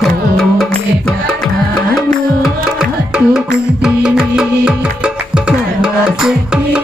కోమెటను హత్తుకుంటివి సర్వశక్తి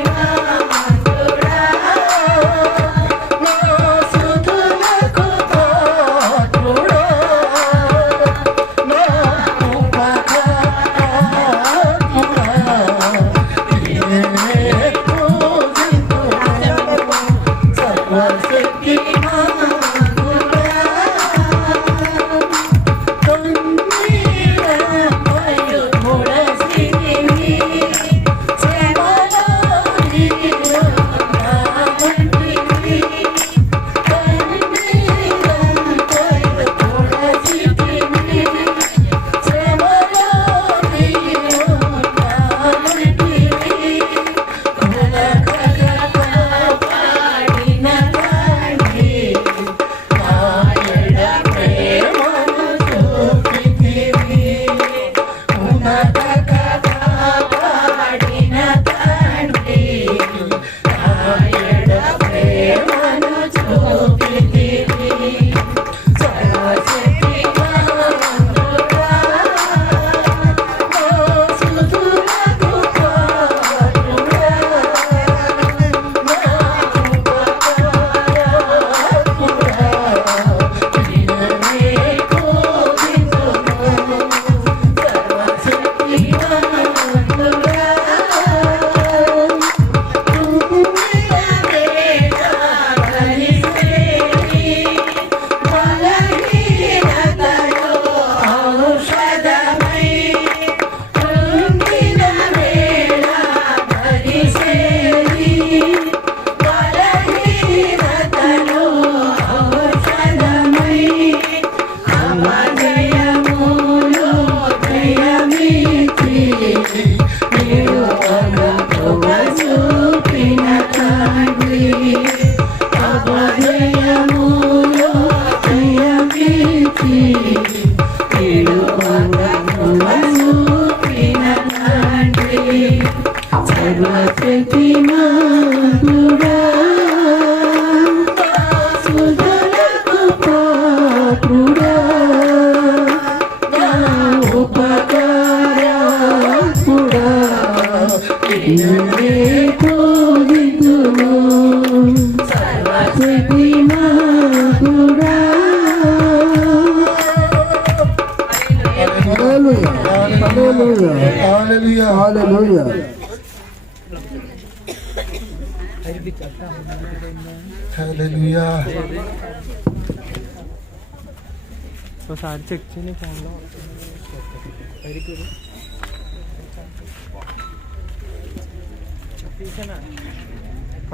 ఒకసారి చెక్ చేయండి ఫోన్లో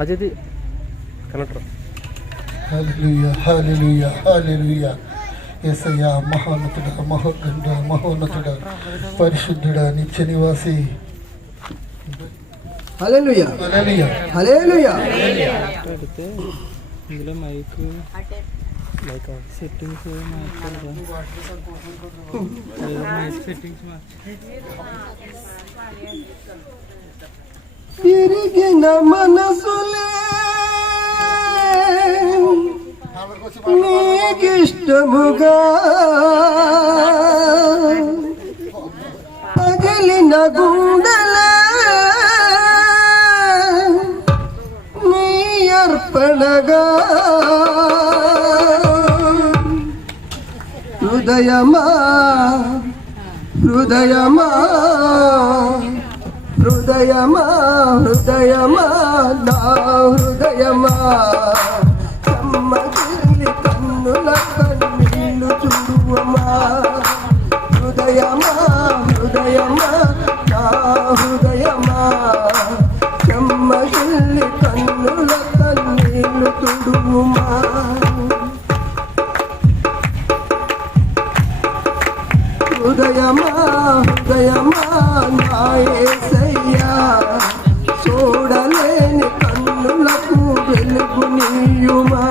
అజది కనెక్టర్. హల్లెలూయా హల్లెలూయా హల్లెలూయా. యేసయ్యా మహోన్నతుడా మహోగండా మహోన్నతుడా పరిశుద్ధుడా నిత్య నివాసి. హల్లెలూయా హల్లెలూయా హల్లెలూయా. ఇందులో మైక్ సెట్టింగ్స్ తిరిగిన మనసులే నీకిష్టముగా పగిలిన గుండెలే నీ అర్పణగా హృదయమా హృదయమా హృదయమా హృదయమా నా హృదయమా చెమ్మగిల్లి కన్నుల కన్నీళ్ళు చూడువమా హృదయమా హృదయమా నా హృదయమా చెమ్మగిల్లి కన్నుల కన్నీళ్ళు చూడువమా హృదయమా హృదయమా నా యేసయ్యా చూడలేని కన్నులకు వెలుగునియుమా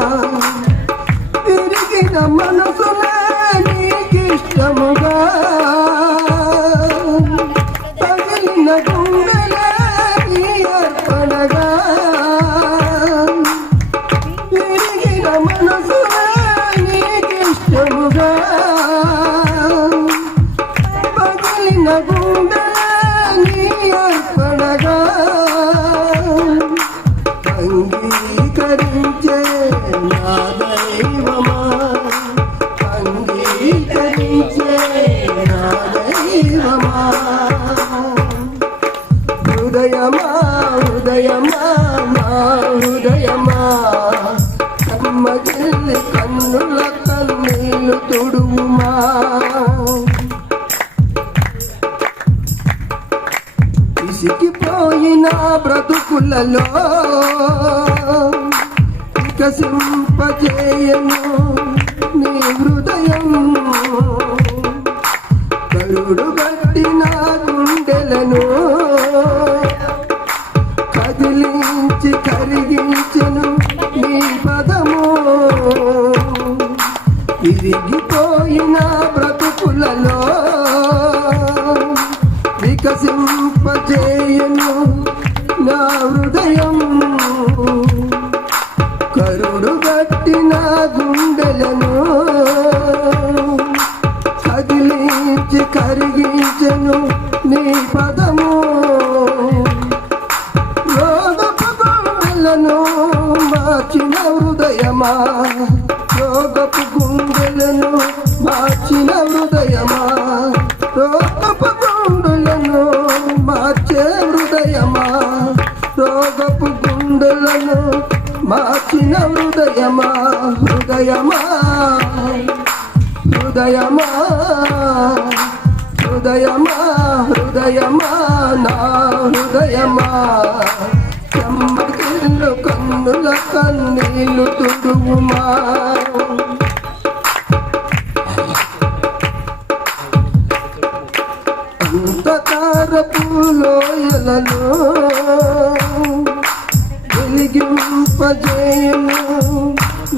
తిరిగిన మనసులే నీకిష్టముగా పగిలిన గుండెలే నీ అర్పణగా తిరిగిన మనసులే నీకిష్టముగా తుడువుమా ఇసికిపోయిన బ్రతుకులలో వికసింపజేయను నీ హృదయం కరుడు గట్టిన గుండెలను కదిలించి కరిగించెను నీ పదము ఇరిగిపోయిన బ్రతుకులలో వికసింపజేయను నా హృదయం కరుడు గట్టిన గుండెలను కదిలించి కరిగించెను నీ పదము రోగపు గుండెలను మార్చిన హృదయమా రోగపు గుండెలను మార్చిన హృదయమా రోగపు గుండెలను మార్చే హృదయమా రోగపు గుండెలను మార్చిన హృదయమా హృదయమా హృదయమా హృదయమా హృదయమా నా హృదయమా చెమ్మగిల్లు కన్నుల కన్నీళ్ళు తుడువుమా అంతకారపు లోయలలో వెలిగింపజేయను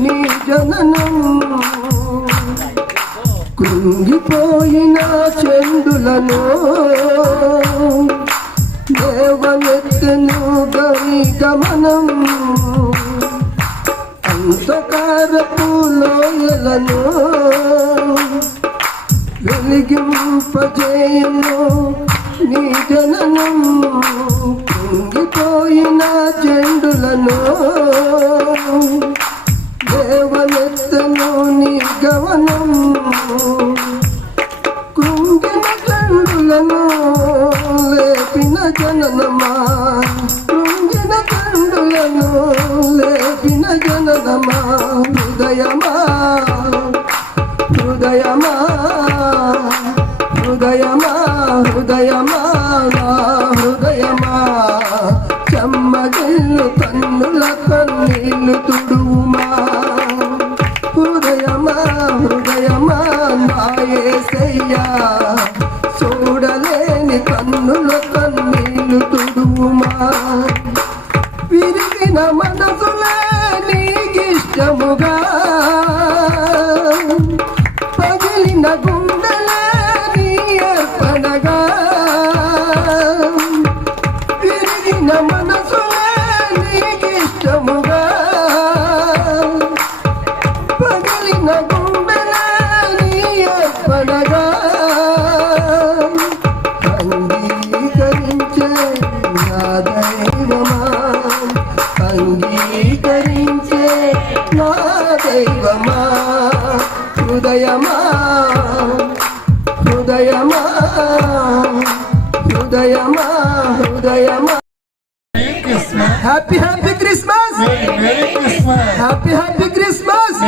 నీ జననం కృంగిపోయిన చెండులను దేవనెత్తెను గమనం అంతకారపు లోయలను వెలిగింపజేయను నీ జననం కృంగిపోయిన చెండులను దేవనెత్తను నీ గమనం కృంగిన చెండులను లేపిన జననమా కృంగిన చెండులను లేపిన జననమా హృదయమా హృదయమా హృదయమా హృదయమా నా హృదయమా చెమ్మగిల్లు కన్నుల కన్నీళ్ళు తుడువుమా హృదయమా హృదయమా నా యేసయ్యా చూడలేని కన్నుల కన్నీళ్ళు తుడువుమా విరిగిన మనసులే నీకిష్టముగా పగిలిన గుండెలే నీ అర్పణగా విరిగిన మనసులే నీకిష్టముగా పగిలిన గుండెలే నీ అర్పణగా అంగీకరించే నా దైవమా అంగీకరించే నా దైవమా హృదయమా హృదయమా హృదయమా హృదయమా happy happy Christmas happy happy Christmas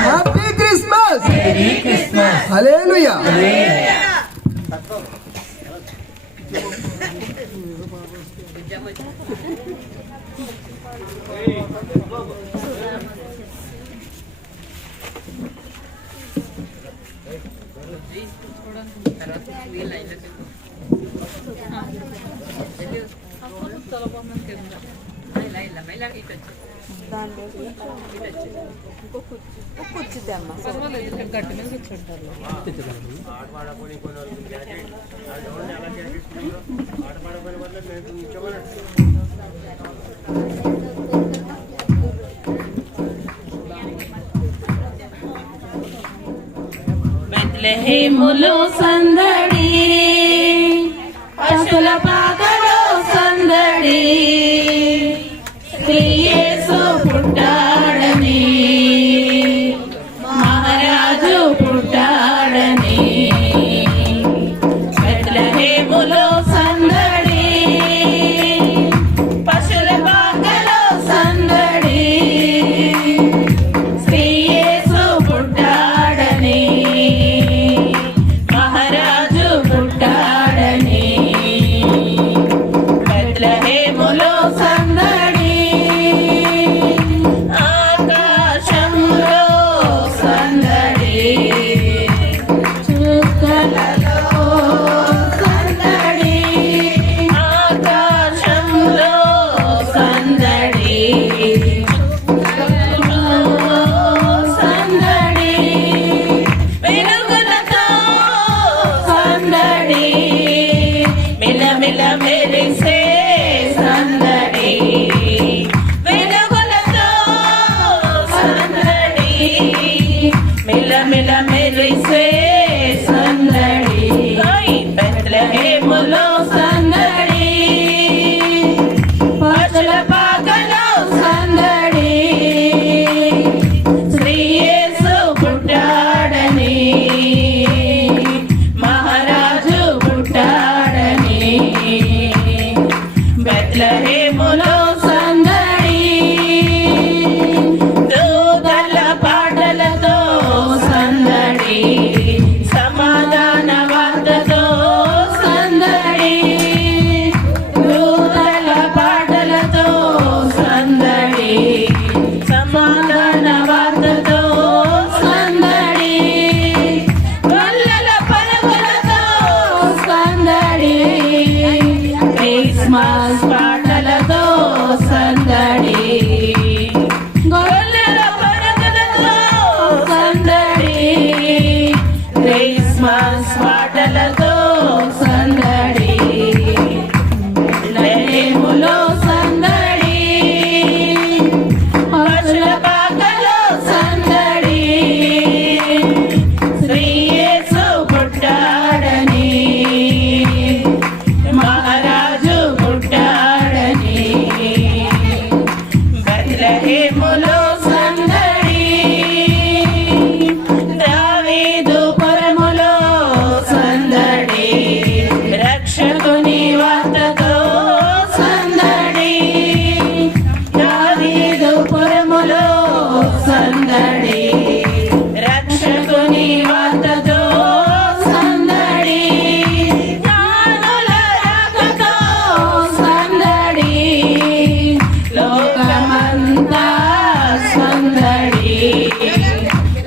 happy Christmas హల్లెలూయా బెత్లెహేములో సందడి పశుల పాకలో సందడి యేసు పుట్టాడని మహారాజు పుట్టాడని బెత్లెహేములో సందడి పశుల పాకలో సందడి యేసు పుట్టాడని మిలమిల మెరిసే సందడి బెత్లెహేములో సందడి పశుల పాకలో సందడి శ్రీ యేసు పుట్టాడని మహారాజు పుట్టాడని బెత్లెహేములో సందడి దూతల పాటలతో సందడి సమాధాన వార్తతో సందడి దూతల పాటలతో సందడి సమాధాన వార్తతో సందడి గొల్లల పలుకులతో సందడి క్రిస్మస్ పాటలతో సందడి గొల్లల పలుకులతో సందడి క్రిస్మస్ పాటలతో సందడి బెత్లెహేములో సందడి పశుల పాకలో సందడి శ్రీ యేసు పుట్టాడని మహారాజు పుట్టాడని బెత్లెహేములో సందడి దావీదు పురములో సందడి రక్షకుని వార్తతో సందడి దావీదు పురములో సందడి రక్షకుని వార్తతో సందడి జ్ఞానుల రాకతో సందడి లోకమంతా సందడి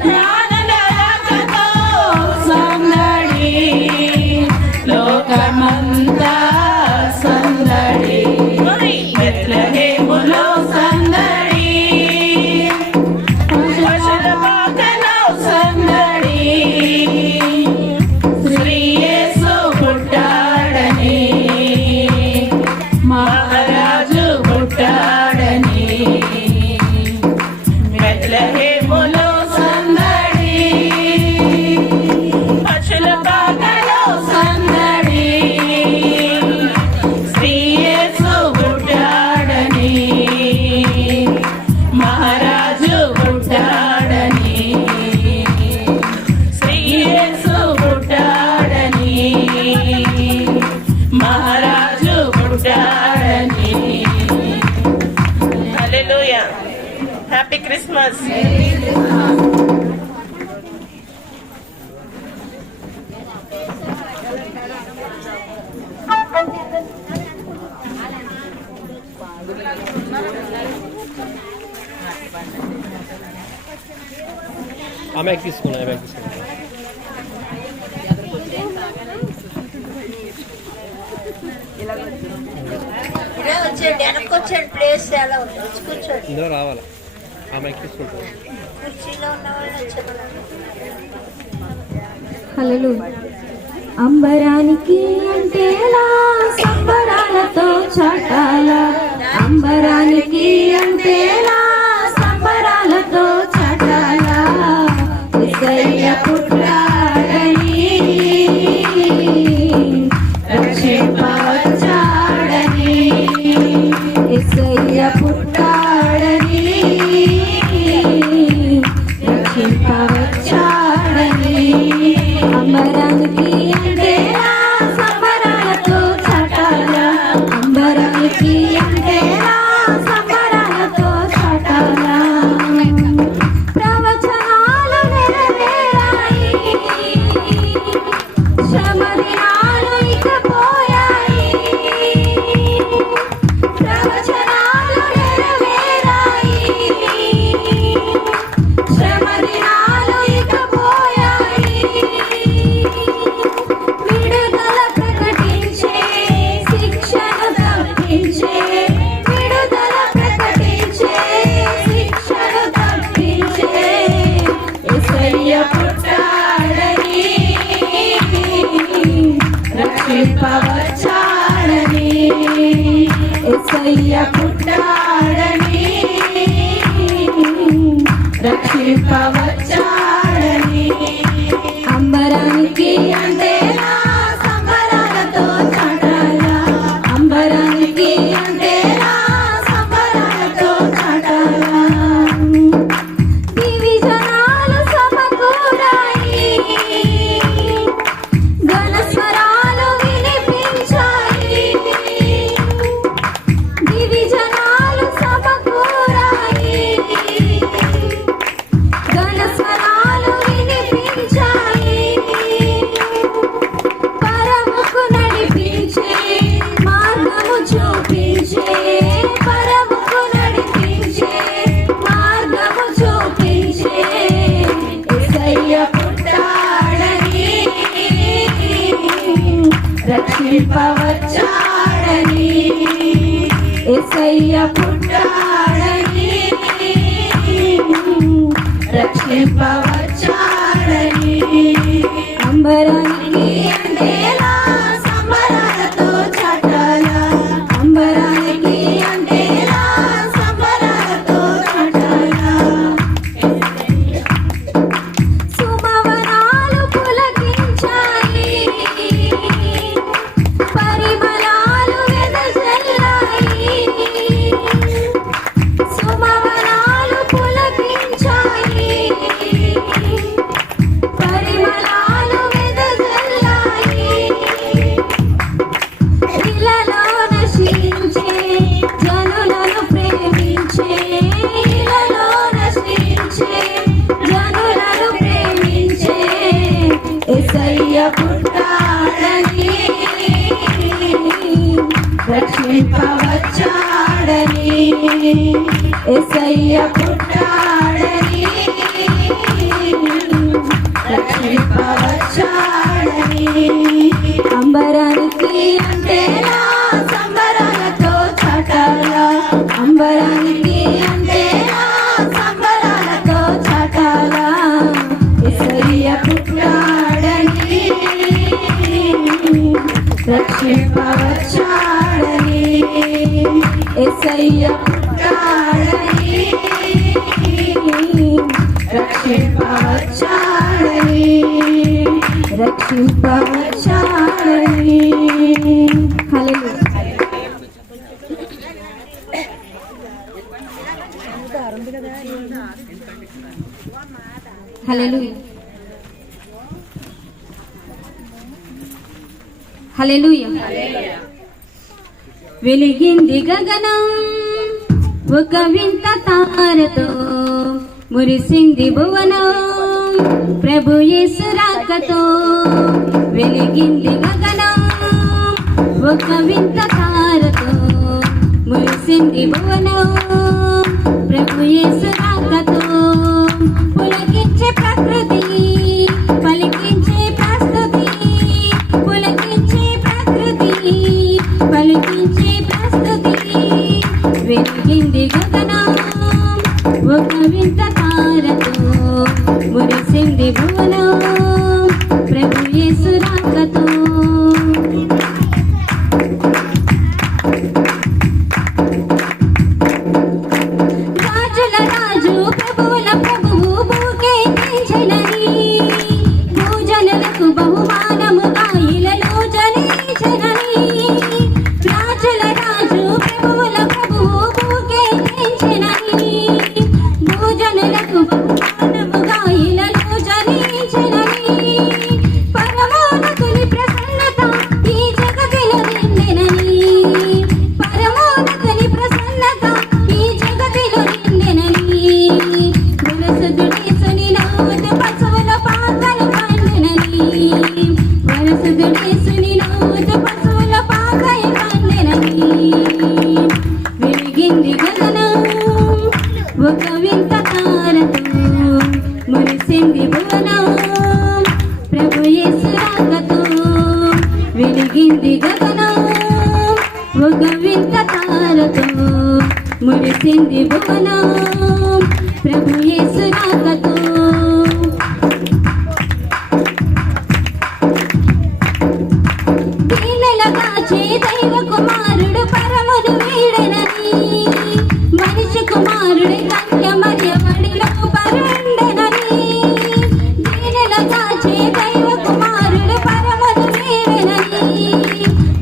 జ్ఞానుల రాకతో సందడి లోకమంతా సందడి బెత్లెహేములో సందడి పశుల పాకలో సందడి శ్రీ యేసు పుట్టాడని మహారాజు పుట్టాడని బెత్లెహేములో సందడి పశుల పాకలో సందడి శ్రీ యేసు పుట్టాడని మహారాజు పుట్టాడని శ్రీ యేసు పుట్టాడని మహారాజు పుట్టాడని హల్లెలూయా హ్యాపీ క్రిస్మస్ ఆ బ్యాగ్ తీసుకున్నా బ్యాగ్ తీసుకున్నా ఇలా వచ్చేయండి, వెనక్కి వచ్చేయండి. ప్లేస్ చాలా ఉంది, వచ్చి కూర్చోండి. ఇందులో రావాలా ఆ బ్యాగ్ తీసుకుంటాను కుర్చీలో ఉన్న వాళ్ళు వచ్చేమన్నారు. హల్లెలూయా. అంబరానికి అంటేలా సంబరాలతో చాటాల అంబరానికి అంటేలా సంబరాలతో చాటాల యేసయ్య పుట్టాడని రక్షింపవచ్చాడని యేసయ్య పుట్టాడని రక్షింపవచ్చాడని అంబరానికి అంటేలా సంబరాలతో చాటాల అంబరానికి అంటేలా సంబరాలతో చాటాల ప్రవచనాలు నెరవేరాయి శ్రమ దినాలు ఇక పోయాయి ప్రవచనాలు నెరవేరాయి శ్రమ దినాలు ఇక పోయాయి విడుదల ప్రకటించే శిక్షను తప్పించే విడుదల ప్రకటించే శిక్షను తప్పించే యేసయ్య పుట్టాడని రక్షింపవచ్చాడని యేసయ్య పుట్టాడని రక్షింపవచ్చాడని రక్షింపవచ్చాడని యేసయ్య పుట్టాడని రక్షింపవచ్చాడని అంబరానికి అందేలా సంబరాలతో చాటాల అంబరానికి అందేలా సంబరాలతో చాటాల సుమవనాలు పులకించాయి పరిమళాలు వెదజల్లాయి సుమవనాలు పులకించాయి పరిమళాలు వెదజల్లాయి ఇలలో నశించే జనులను ప్రేమించే ఇలలో నశించే జనులను ప్రేమించే యేసయ్య పుట్టాడని రక్షింపవచ్చాడని యేసయ్య పుట్టాడని రక్షింపవచ్చాడని అంబరానికి అంతేలా సంబరాలతో చాటాల అంబరానికి అంతేలా సంబరాలతో చాటాల యేసయ్య పుట్టాడని రక్షింపవచ్చాడని యేసయ్య పుట్టాడని రక్షింపవచ్చాడని రక్షింపవచ్చాడని హల్లెలూయా హల్లెలూయా హల్లెలూయా వెలిగింది గగనం ఒక వింత తారతో మురిసింది భువనం ప్రభు యేసు రాకతో వెలిగింది గగనం ఒక వింత తారతో మురిసింది భువనం ప్రభు యేసు రాకతో పులకించే ప్రకృతి పలికించే ప్రస్తుతి పులకించే ప్రకృతి పలికించే ప్రస్తుతి వెలిగింది గగనం ఒక వింత తారతో మురిసింది భువనం ప్రభు యేసు రాకతో రాజుల రాజు ప్రభువుల ప్రభువు భూకేతించెనని భూజనులకు బహుమానముగా ఇలలో జనించెనని రాజుల రాజు ప్రభువుల ప్రభువు భూకేతించెనని భూజనులకు బహుమానముగా ఇలలో జనించెనని పరమోన్నతుని ప్రసన్నత ఈ జగతిలో నిండెనని పరమోన్నతుని ప్రసన్నత ఈ జగతిలో నిండెనని వరసుదుడేసుని నవ్వుతూ పశువుల పాకలు పండెనని వరసుదుడేసుని నవ్వుతూ పశువుల పాకలు పండెనని వెలిగింది గగనం ఒక వింత తారతో మురిసింది భువనం ప్రభు యేసు రాకతో వెలిగింది గగనం ఒక వింత తారతో మురిసింది భువనం ప్రభు యేసు రాకతో దీనులగాచే దైవ కుమారుడు పరమును వీడెనని మనిషి కుమారుడి కన్య మరియవడిలో పరుండెనని దీనులగాచే దైవ కుమారుడు పరమును వీడెనని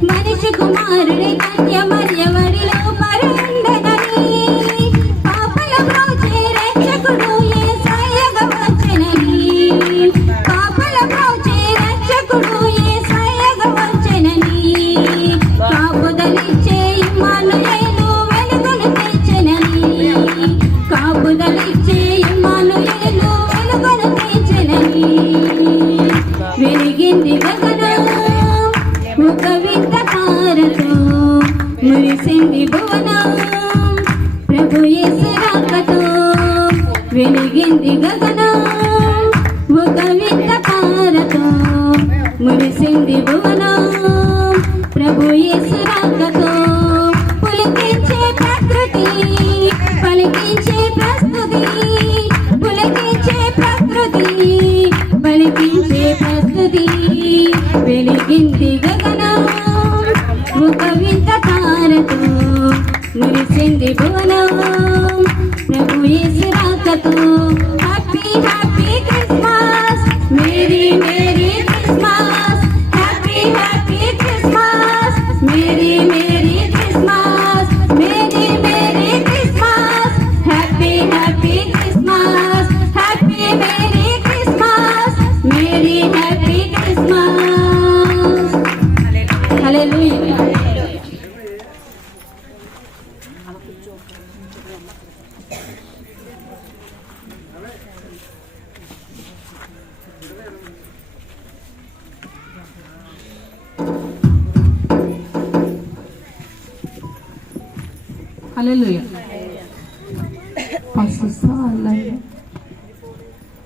మనిషి కుమారుడి కన్య మరియవడిలో పరుండెనని పాపల బ్రోచే రక్షకుడు యేసయ్యగా వచ్చెనని పాపల బ్రోచే రక్షకుడు యేసయ్యగా వచ్చెనని కాపుదలిచ్చే ఇమ్మానుయేలు వెలుగును తెచ్చెనని కాపుదలిచ్చే ఇమ్మానుయేలు వెలుగును తెచ్చెనని వెలిగింది గగనం ఒక వింత తారతో మురిసింది భువనం ప్రభు యేసు రాకతో వెలిగింది గగనం ఒక వింత తారతో మురిసింది భువనం పులకించే ప్రకృతి వెలిగింది గగనం ఒక వింత తారతో మురిసింది భువనం ప్రభు యేసు రాకతో happy happy Christmas merry merry Christmas happy happy Christmas merry merry Christmas merry merry Christmas happy happy Christmas happy merry Christmas merry happy Christmas హల్లెలూయా. హల్లెలూయా.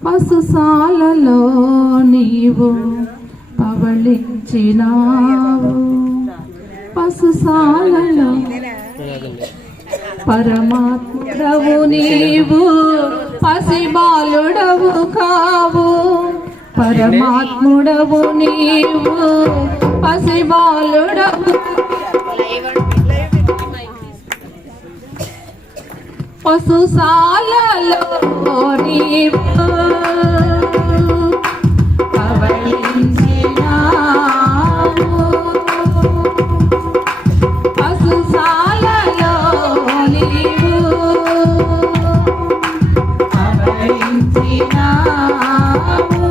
పసుసాలలో నీవు పవళించినావు పసుసాలలో పరమాత్ముడవు నీవు పసిబాలుడవు కావు పరమాత్ముడవు నీవు పసిబాలుడవు పసుసాలలో నీవు పవళించినావు పసుసాలలో నీవు పవళించినావు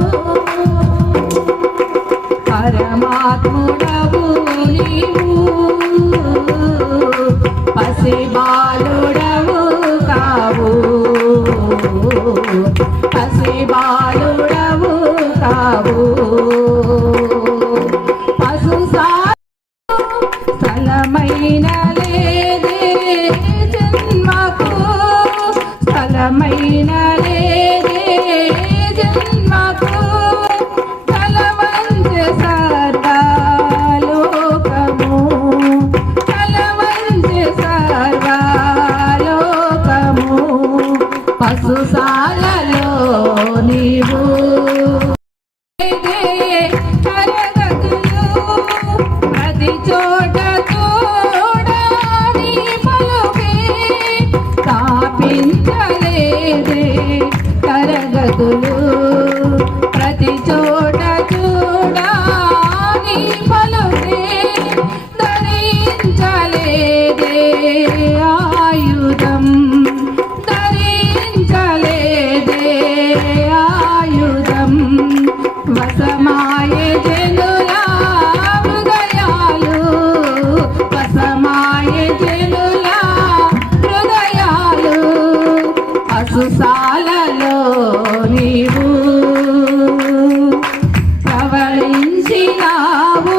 పరమాత్ముడవు నీవు పసిబాలుడవు కావు పసిబాలుడవు కావు స్థలమైన లేదే జన్మకు స్థలమైన లేదే జన్మకు కలవంచ సర్వలోకము కలవంచ సర్వలోకము పసుసాలలో నీవు ప్రతి చోట చూడని పలుకే స్థాపించలేదే తరగతులు ప్రతి చోట చూడని పలుకే ధరించలేదే ఆయుధం ధరించలేదే ఆయుధం వసమాయే జనుల హృదయాలు వసమాయే జనుల హృదయాలు పసుసాలలో నీవు ప్రవళించినావు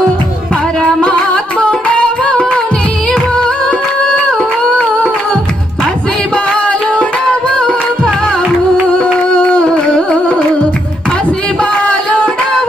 పరమాత్ముడవు నీవు పసిబాలుడవు కావు పసిబాలుడవు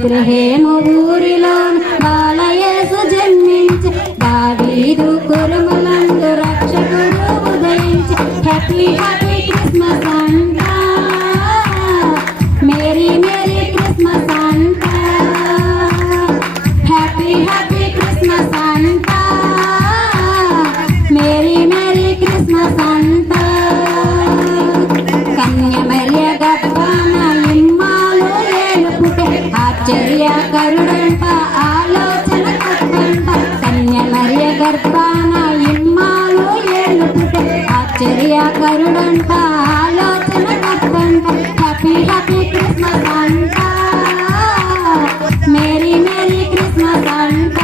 బెత్లెహేము ఊరిలోని బాలయేసు జన్మించి దావీదు కురుములందు రక్షకుడు ఉదయించి హ్యాపీ హ్యాపీ క్రిస్మస్ అంట మేరీ మేరీ క్రిస్మస్ అంట హ్యాపీ హ్యాపీ క్రిస్మస్ అంట మేరీ మేరీ క్రిస్మస్ అంట కన్య మరియ గర్భాన ఇమ్మాలు ఏలుపుటే ఆశ్చర్యకరుడంట ఆలోచన కర్తంట కన్య మరియ గర్భాన ఇమ్మాలు ఏలుపుటే ఆశ్చర్యకరుడంట ఆలోచన కర్తంట హ్యాపీ హ్యాపీ క్రిస్మస్ అంట మేరీ మేరీ క్రిస్మస్ అంట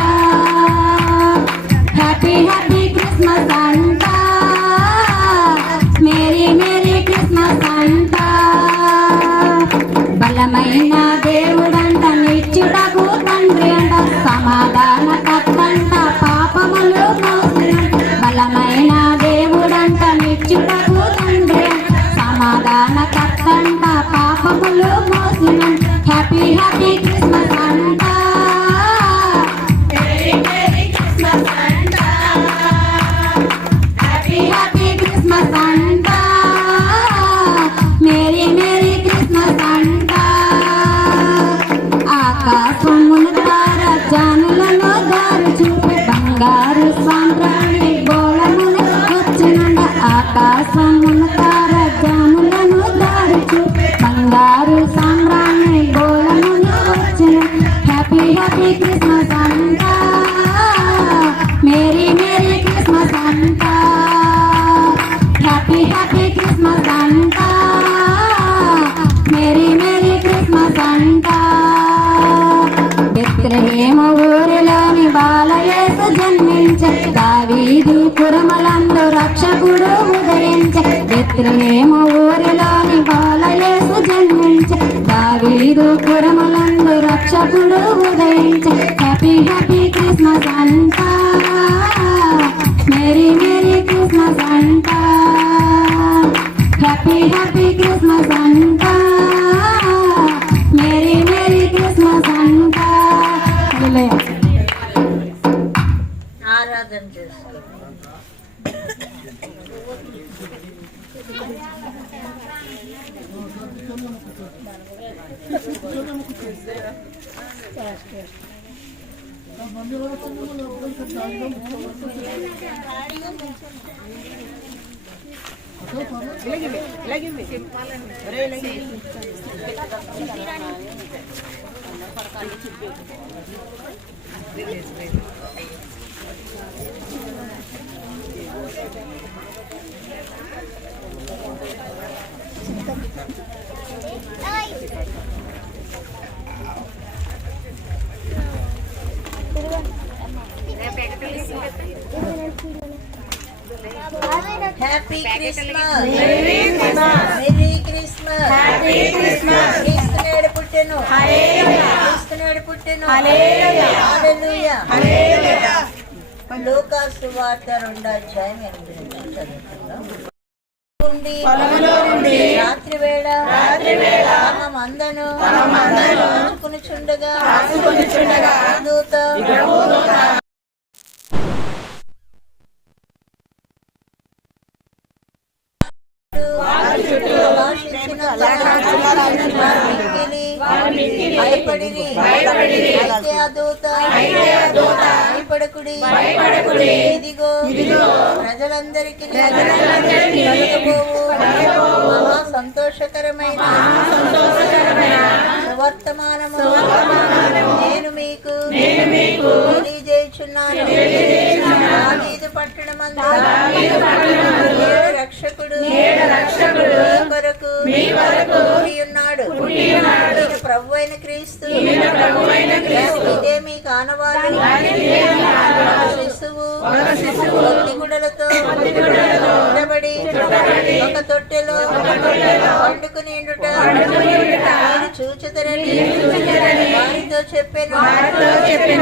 హ్యాపీ హ్యాపీ క్రిస్మస్ అంట మేరీ మేరీ క్రిస్మస్ అంట బలమైన దేవుడంట నిత్యుడకు తండ్రి అంట సమాధాన కర్తంట పాపములు మోసినంట బలమైన దేవుడంట నిత్యుడకు తండ్రి అంట సమాధాన కర్తంట పాపములు మోసినంట హ్యాపీ హ్యాపీ క్రిస్మస్ అంట మేరీ మేరీ క్రిస్మస్ అంట హ్యాపీ హ్యాపీ క్రిస్మస్ అంట మేరీ మేరీ క్రిస్మస్ అంట ఆకాశమున తార జానులను దారి చూపి బంగారు సాంబ్రాణి బోళమున వచ్చినండ ఆకాశమున తార జానులను దారి చూపి బంగారు సాంబ్రాణి బోళమున వచ్చిన హ్యాపీ హ్యాపీ క్రిస్మస్ అంట మేరీ మేరీ క్రిస్మస్ అంట హ్యాపీ హ్యాపీ క్రిస్మస్ అంట మేరీ మేరీ క్రిస్మస్ అంట బెత్లెహేము ఊరిలోని బాలయేసు జన్మించే దావీదు కురుములందు రక్షకుడు ఉదయించే బెత్లెహేము ఊరిలోని బాలయేసు జన్మించే దావీదు కురుములందు రక్షకుడు ఉదయించే హ్యాపీ హ్యాపీ క్రిస్మస్ అంట మేరీ మేరీ క్రిస్మస్ అంట హ్యాపీ హ్యాపీ క్రిస్మస్ అంట మేరీ మేరీ క్రిస్మస్ అంట ఆరాధన చేసుకో. Happy Christmas merry Christmas happy Christmas క్రీస్తునేడు పుట్టెను క్రీస్తునేడు పుట్టెను హల్లెలూయా హల్లెలూయా లూకా సువార్త 2:8 చదువుకుందాం. రాత్రి వేళ తమ మందను కాచుకొనుచుండగా దూత భయపడకుడి ఇదిగో ప్రజలందరికీ మహా సంతోషకరమైన వర్తమానము నేను మీకు తెలియజేయుచున్నాను. దావీదు పట్టణమందు రక్షకుడు మీ కొరకు పుట్టి ఉన్నాడు. ప్రభు అయిన క్రీస్తు ఇదే మీకు ఆనవాలు. శిశువు గుడలతో ఉండబడి ఒక తొట్టెలో వండుకుని మీరు చూచుదరని వారితో చెప్పాను.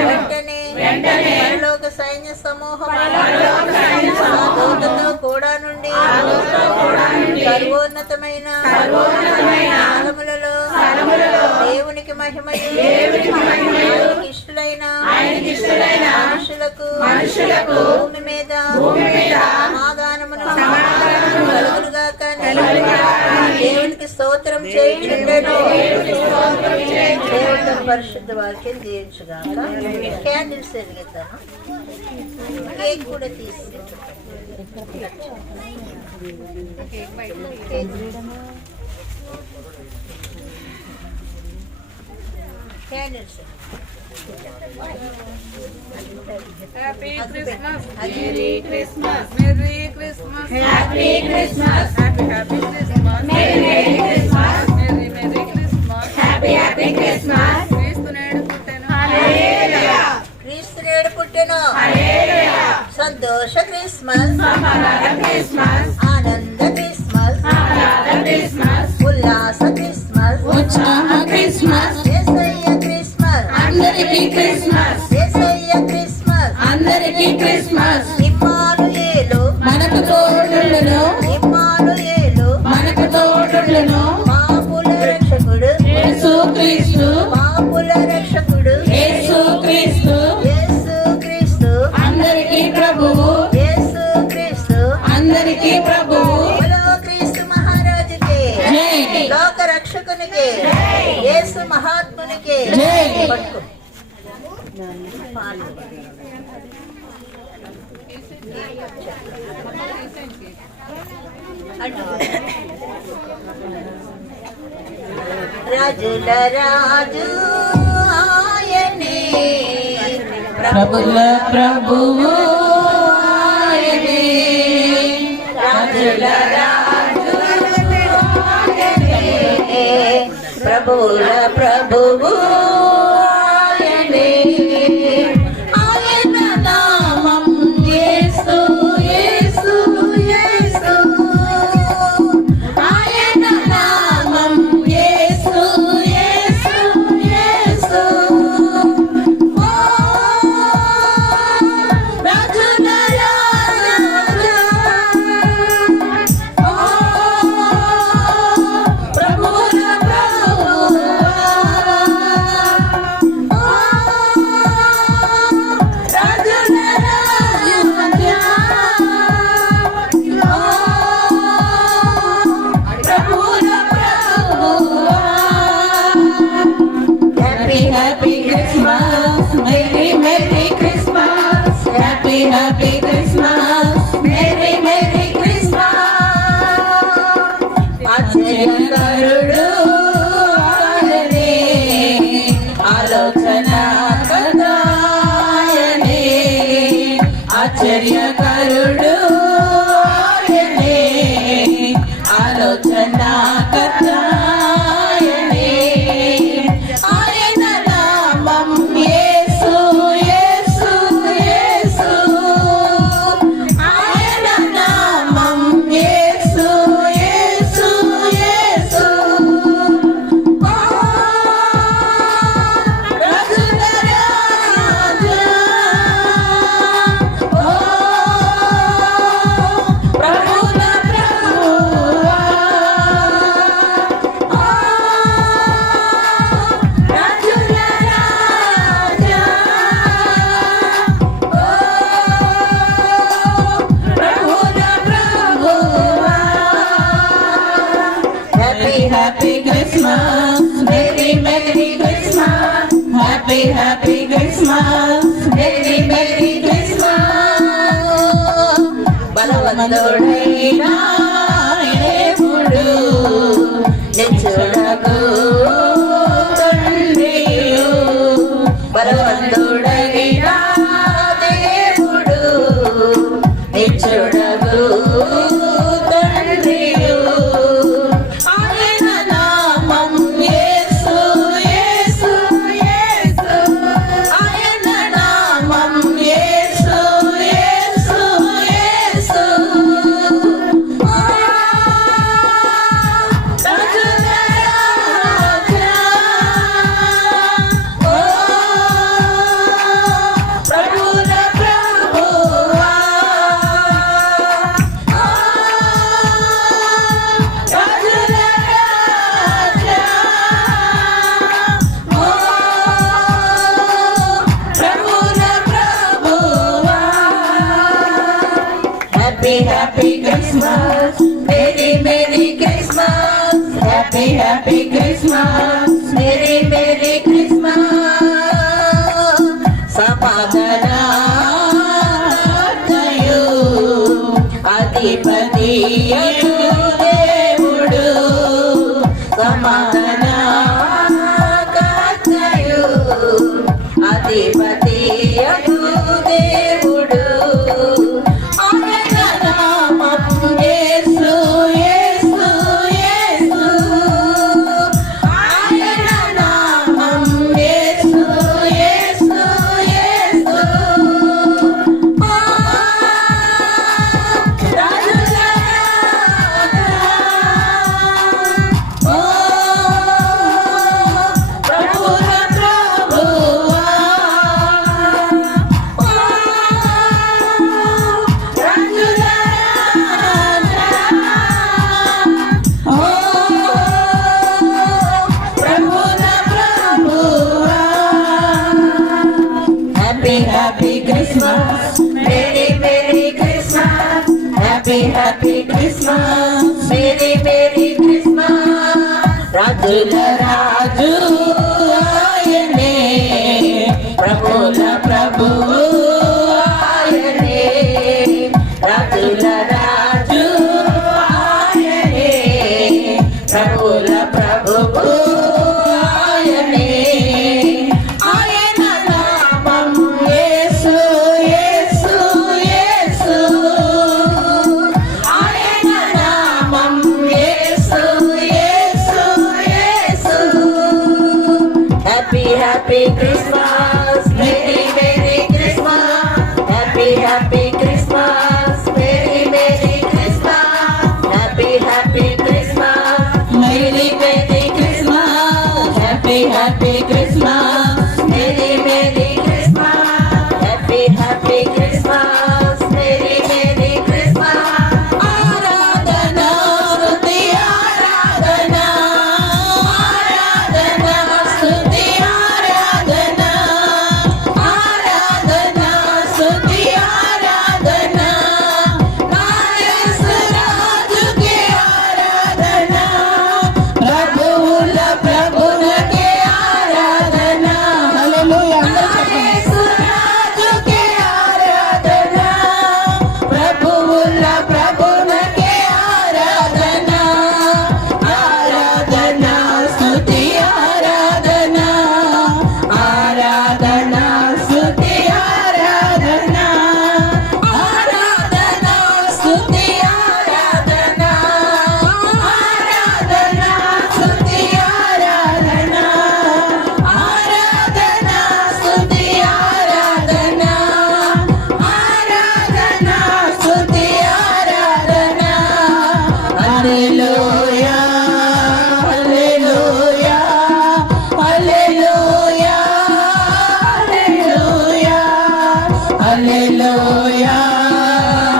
వెంటనే పరలోక సైన్య సమూహం దూతతో కూడా నుండి సర్వోన్నతమైన స్థలములలో దేవునికి మహిమయు ఆయనకి ఇష్టలైన మనుషులకు భూమి మీద సమాధానమును కలుగునుగాక అని దేవునికి స్తోత్రం చేయుచుండెను. దేవుని పరిశుద్ధ వాక్యం దీవించుగాక. క్యాండిల్స్ వెలిగిద్దాము. కేక్ కూడా తీసి candles. Happy Christmas, Merry Christmas, Merry Christmas, Happy Christmas, Happy Christmas, Merry Christmas, Merry Christmas, Happy Christmas. క్రీస్తు నేడు పుట్టెను, హల్లెలూయా. క్రీస్తు నేడు పుట్టెను, హల్లెలూయా. సంతోష క్రిస్మస్, సమాధాన క్రిస్మస్, ఆనంద క్రిస్మస్, ఆహ్లాద క్రిస్మస్, ఉల్లాస క్రిస్మస్, ఉత్సాహ క్రిస్మస్, యేసయ్య క్రిస్మస్, అందరికీ క్రిస్మస్, యేసయ్య క్రిస్మస్, అందరికీ క్రిస్మస్. ఇమ్మానుయేలు మనకు తోడుండును, ఇమ్మానుయేలు మనకు తోడుండును. పాపుల రక్షకుడు, యేసుక్రీస్తు, పాపుల రక్షకుడు, యేసుక్రీస్తు, యేసుక్రీస్తు, అందరికీ ప్రభువు, యేసుక్రీస్తు, అందరికీ ప్రభువు. బలో క్రీస్తు మహారాజుకి, జై. లోక రక్షకునికి, యేసు మహాత్మునికి జై. పట్టుకో. పాలు. అటు. రాజుల రాజు ఆయనే, ప్రభుల ప్రభువు ఆయనే, రాజుల రాజు ఆయనే, ప్రభువుల ప్రభువు ఆయనే. ఆయన నామం యేసు, యేసు, యేసు. ఆయన నామం యేసు, యేసు, యేసు. ఓ రాజుల రాజా, ఓ ప్రభువుల ప్రభువా, ఓ రాజుల రాజా, ఓ ప్రభువుల ప్రభువా. Happy Christmas, Merry Christmas, Happy Christmas, Merry Christmas. ఆశ్చర్యకరుడు ఆయనే, ఆలోచన కర్తాయనే, ఆశ్చర్యకరుడు ఆయనే, ఆలోచన కర్తాయనే. ఆయన నామం యేసు, యేసు, యేసు. ఆయన నామం యేసు, యేసు, యేసు. ఓ రాజుల రాజా, ఓ ప్రభువుల ప్రభువా, ఓ రాజుల రాజా, ఓ ప్రభువుల ప్రభువా. Happy Christmas, Merry Christmas, Happy Christmas, Merry Christmas. బలవంతుడైన దేవుడు, నిత్యుడగు తండ్రియు, బలవంతుడైన దేవుడు, నిత్యుడగు తండ్రియు. ఆయన నామం యేసు, యేసు, యేసు. ఆయన నామం యేసు, యేసు, యేసు. ఓ రాజుల రాజా, ఓ happy, happy Christmas. Merry, Merry Christmas. సమాధానయు అధిపతియు దేవుడు సమాధానకర్తయు అధిపతియు దేవుడు ఆయన నామం యేసు యేసు యేసు ఆయన నామం యేసు యేసు యేసు రాజుల ప్రభుల ప్రభువా రాజుల ప్రభుల ప్రభువా Happy, happy Christmas. Merry, Merry Christmas. Happy, happy Christmas. Merry, Merry Christmas. రాజుల రాజు ఆయనే ప్రభుల ప్రభువు ఆయనే రాజుల రాజు ఆయనే ప్రభుల ప్రభువు ఆయనే ఆయన నామం యేసు యేసు యేసు ఆయన నామం యేసు యేసు యేసు Happy, happy Christmas. Merry, Merry Christmas. Happy, happy Christmas. Merry, Merry Christmas. Happy, happy Christmas. Merry Merry Christmas, Happy Happy Christmas, Merry, Merry Christmas. Happy, happy Christmas. Merry, Merry Christmas. ఆరాధనా స్తుతి ఆరాధనా ఆరాధనా స్తుతి ఆరాధనా ఆరాధనా స్తుతి ఆరాధనా నా యేసు రాజుకే ఆరాధనా ప్రభువుల ప్రభువులకే ఆరాధనా హల్లెలూయా యేసు రాజుకే ఆరాధనా ప్రభువుల ప్రభువులకే ఆరాధనా ఆరాధనా స్తుతి ఆరాధనా ఆరాధనా స్తుతి ఆరాధనా ఆరాధనా స్తుతి ఆరాధనా ఆరాధనా స్తుతి ఆరాధనా ఆరాధనా స్తుతి ఆరాధనా ఆరాధనా స్తుతి ఆరాధనా హల్లెలూయా హల్లెలూయా హల్లెలూయా హల్లెలూయా హల్లెలూయా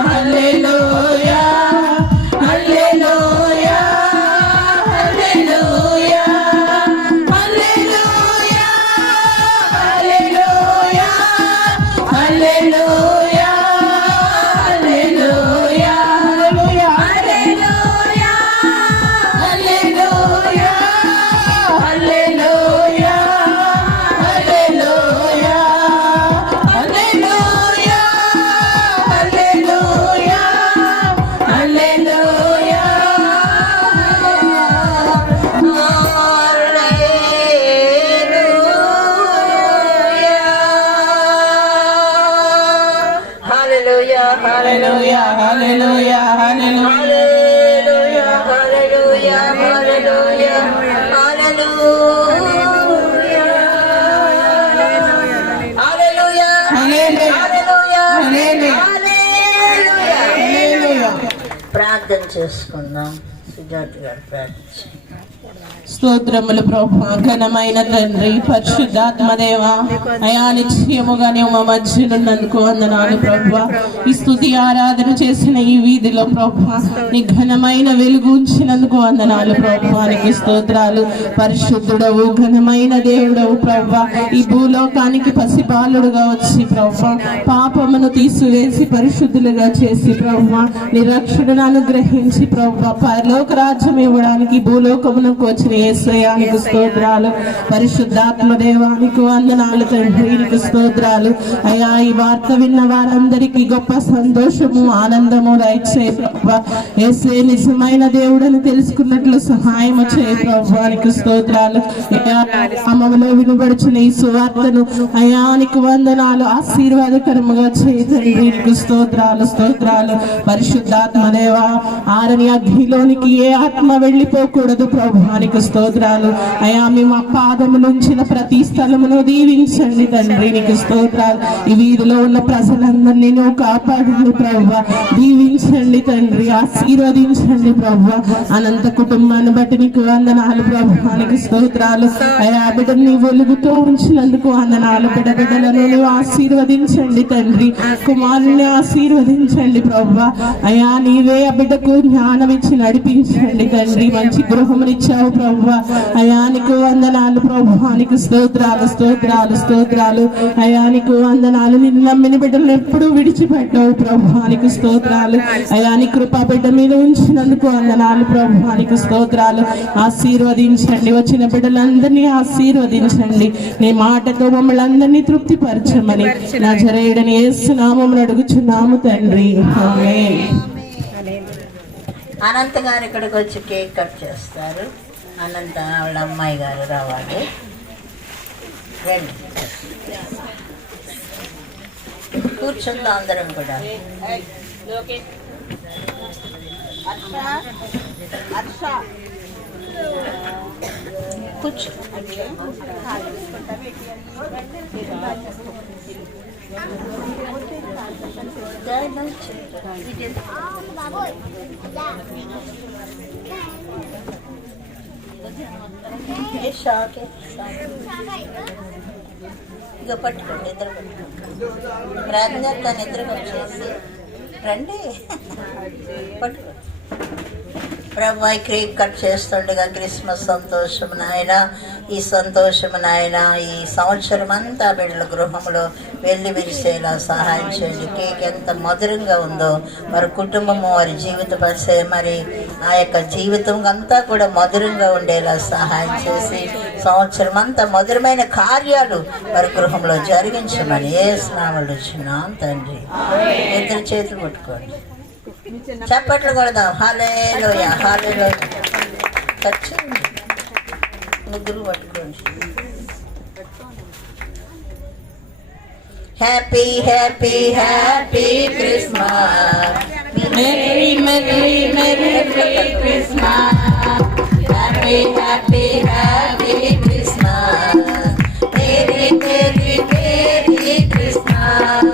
హల్లెలూయా హల్లెలూయా హల్లెలూయా హల్లెలూయా హల్లెలూయా హల్లెలూయా హల్లెలూయా హల్లెలూయా హల్లెలూయా హల్లెలూయా హల్లెలూయా హల్లెలూయా హల్లెలూయా Hallelujah. హల్లెలూయా హల్లెలూయా Hallelujah. Hallelujah. Hallelujah. Hallelujah. Hallelujah. Hallelujah. ప్రార్థన చేసుకుందాం. సుజాత గారు ప్రార్థించండి. స్తోత్రములు ప్రభా, ఘనమైన తండ్రి, పరిశుద్ధాత్మదేవ, అయా నిశ్చయముగా నీవు మా మధ్యనున్నందుకు వందనాలు ప్రభా. ఈ స్తుతి ఆరాధన చేసిన ఈ వీధిలో ప్రభా, నీ ఘనమైన వెలుగు ఉంచినందుకు వందనాలు ప్రభా. నీకు స్తోత్రాలు. పరిశుద్ధుడవు, ఘనమైన దేవుడవు ప్రభా. ఈ భూలోకానికి పసిబాలుడుగా వచ్చి ప్రభా, పాపమును తీసివేసి పరిశుద్ధులుగా చేసి ప్రభా, నీ రక్షణను అనుగ్రహించి ప్రభా, పరలోక రాజ్యం ఇవ్వడానికి భూలోకమునకు వచ్చిన యేసయ్యానికి స్తోత్రాలు. పరిశుద్ధాత్మ దేవానికి వందనాలు తండ్రి, నీకు స్తోత్రాలు. అయ్యా, ఈ వార్త విన్న వారందరికీ గొప్ప సంతోషము, ఆనందము దయచేయ ప్రభా. యేసే నిజమైన దేవుడని తెలుసుకున్నట్లు సహాయము చేయ ప్రభా. నీకు స్తోత్రాలు. అమ్మలో వినబడుచున్న ఈ సువార్తను అయానికి వందనాలు, ఆశీర్వాదకరముగా చేయ తండ్రి. నీకు స్తోత్రాలు, స్తోత్రాలు. పరిశుద్ధాత్మ దేవా, ఆరని అగ్నిలోనికి ఏ ఆత్మ వెళ్ళిపోకూడదు ప్రభానికి స్తోత్రాలు. అయా, మేము ఆ పాదములు ఉంచిన ప్రతి స్థలమును దీవించండి తండ్రి. నీకు స్తోత్రాలు. ఈ వీధిలో ఉన్న ప్రజలందరినీ నువ్వు కాపాడండి ప్రభా, దీవించండి తండ్రి, ఆశీర్వదించండి ప్రభా. అనంత కుటుంబాన్ని బట్టి నీకు వందనాలు ప్రభా. నీకు స్తోత్రాలు. అయా, బిడ్డను నీ వెలుగుతో ఉంచినందుకు వందనాలు. బిడ్డలను నువ్వు ఆశీర్వదించండి తండ్రి, కుమారుని ఆశీర్వదించండి ప్రభా. అయా, నీవే ఆ బిడ్డకు జ్ఞానం ఇచ్చి నడిపించండి తండ్రి. మంచి గృహమునిచ్చావు ప్రభా. అయా, నీకు వందనాలు ప్రభా. నీకు స్తోత్రాలు, స్తోత్రాలు, స్తోత్రాలు. అయా, నీకు వందనాలు. నిన్ను నమ్మిన బిడ్డలను ఎప్పుడూ విడిచిపెట్టావు ప్రభా. నీకు స్తోత్రాలు. అయా, నీ కృపా బిడ్డ మీద ఉంచినందుకు వందనాలు ప్రభా. నీకు స్తోత్రాలు. ఆశీర్వదించండి, వచ్చిన బిడ్డలందరినీ ఆశీర్వదించండి. నీ మాటతో మమ్మల్ని అందరినీ తృప్తిపరచమని నజరేయుడని యేసు నామమున అడుగుచున్నాము తండ్రి, ఆమేన్. అనంత గారు ఇక్కడికి వచ్చి కేక్ కట్ చేస్తారు. అనంత వాళ్ళ అమ్మాయి గారు రావాలి. రండి, కూర్చుందాం అందరం కూడా. కూర్చో. ఇక పట్టుకోండి, ఇద్దరు పట్టుకోండి. ప్రార్థన తను ఇద్దరు వచ్చేసి రండి, పట్టుకోండి. ప్రభు, కేక్ కట్ చేస్తుండగా క్రిస్మస్ సంతోషం నాయన, ఈ సంతోషం నాయన ఈ సంవత్సరం అంతా బిడ్డల గృహంలో వెళ్ళి విరిసేలా సహాయం చేయండి. కేక్ ఎంత మధురంగా ఉందో వారి కుటుంబము, వారి జీవిత పరిచయం, మరి ఆ యొక్క జీవితం అంతా కూడా మధురంగా ఉండేలా సహాయం చేసి సంవత్సరం అంతా మధురమైన కార్యాలు వారి గృహంలో జరిగించమని యేసు నామములో వచ్చినాం తండ్రి. ఇద్దరు చేతులు పట్టుకోండి, చప్పట్లు కొడదాం. హల్లెలూయా, హల్లెలూయా. ఖర్చండి, ముగ్గురు పట్టుకోండి. Happy happy happy Christmas, merry merry merry Christmas, happy happy happy Christmas, merry merry merry Christmas.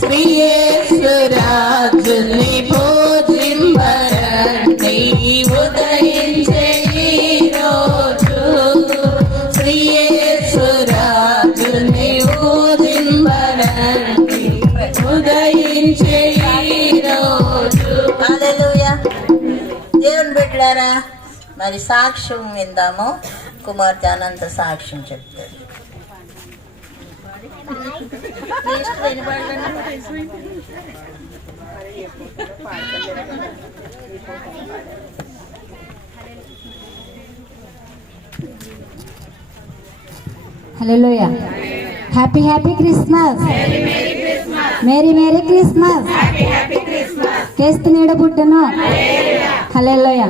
Shri Yesu రాజుని పూజింపరండి, ఉదయించే ఈ రోజు. శ్రీ యేసు రాజుని పూజింపరండి, ఉదయించే ఈ రోజు. హల్లెలూయా. దేవుని బిడ్డలారా, మరి సాక్ష్యం విందాము. కుమార్తె అనంత సాక్ష్యం చెప్తారు. హల్లెలూయా. Happy happy Christmas, merry merry Christmas. Kristu నీడ పుట్టెను. హల్లెలూయా.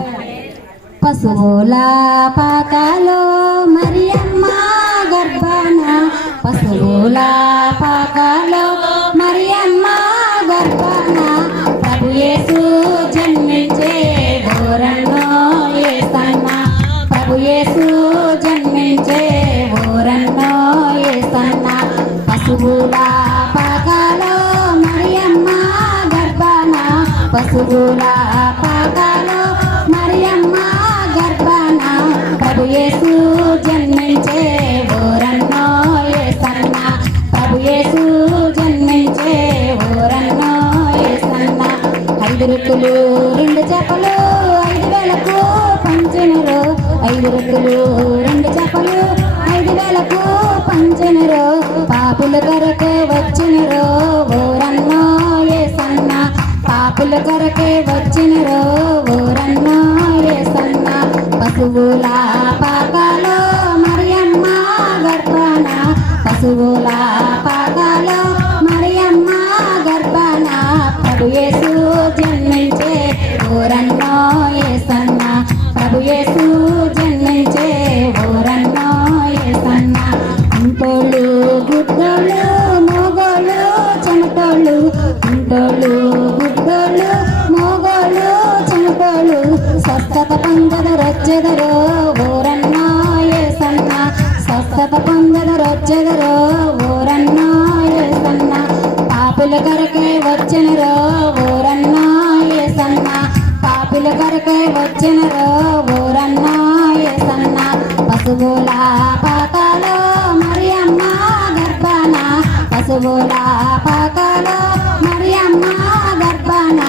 పశువుల పాకలో మరియమ్మ గర్భాన, పశువుల పాకలో మరియమ్మ గర్భాన, ప్రభు యేసు జన్మించే ఊరన్నో యేసన్న, ప్రభు యేసు జన్మించే ఊరన్నో యేసన్న. పశువుల పాకలో మరియమ్మ గర్భాన, పశువుల పాకలో మరియమ్మ గర్భాన, రెక్కులు 2 చేపలు 5,000కు పంచెనురో 5 రెక్కులు 2 చేపలు 5,000కు పంచెనురో పాపుల కొరకే వచ్చినరో ఓరన్నో యేసన్న పాపుల కొరకే వచ్చినరో ఓరన్నో యేసన్న పశువుల పాకలో మరియమ్మ గర్భాన పశువుల పాకలో మరియమ్మ గర్భాన ప్రభు యేసు జన్మించే ఓరన్నో యేసన్న ప్రభు యేసు జన్మించే ఓరన్నో యేసన్న ఇంటోళ్ళు గుడ్డోళ్ళు మోగోళ్ళు చెమటోళ్ళు ఇంటోళ్ళు గుడ్డోళ్ళు మోగోళ్ళు చెమటోళ్ళు స్వస్థత పొందదరొచ్చెదరో ఓరన్నో యేసన్న స్వస్థత పొందదరొచ్చెదరో ఓరన్నో యేసన్న పాపుల కొరకే వచ్చినరో ఓరన్నో యేసన్న పాపుల కొరకే వచ్చినరో ఓరన్నో యేసన్న పశువుల పాకలో మరియమ్మ గర్భాన పశువుల పాకలో మరియమ్మ గర్భాన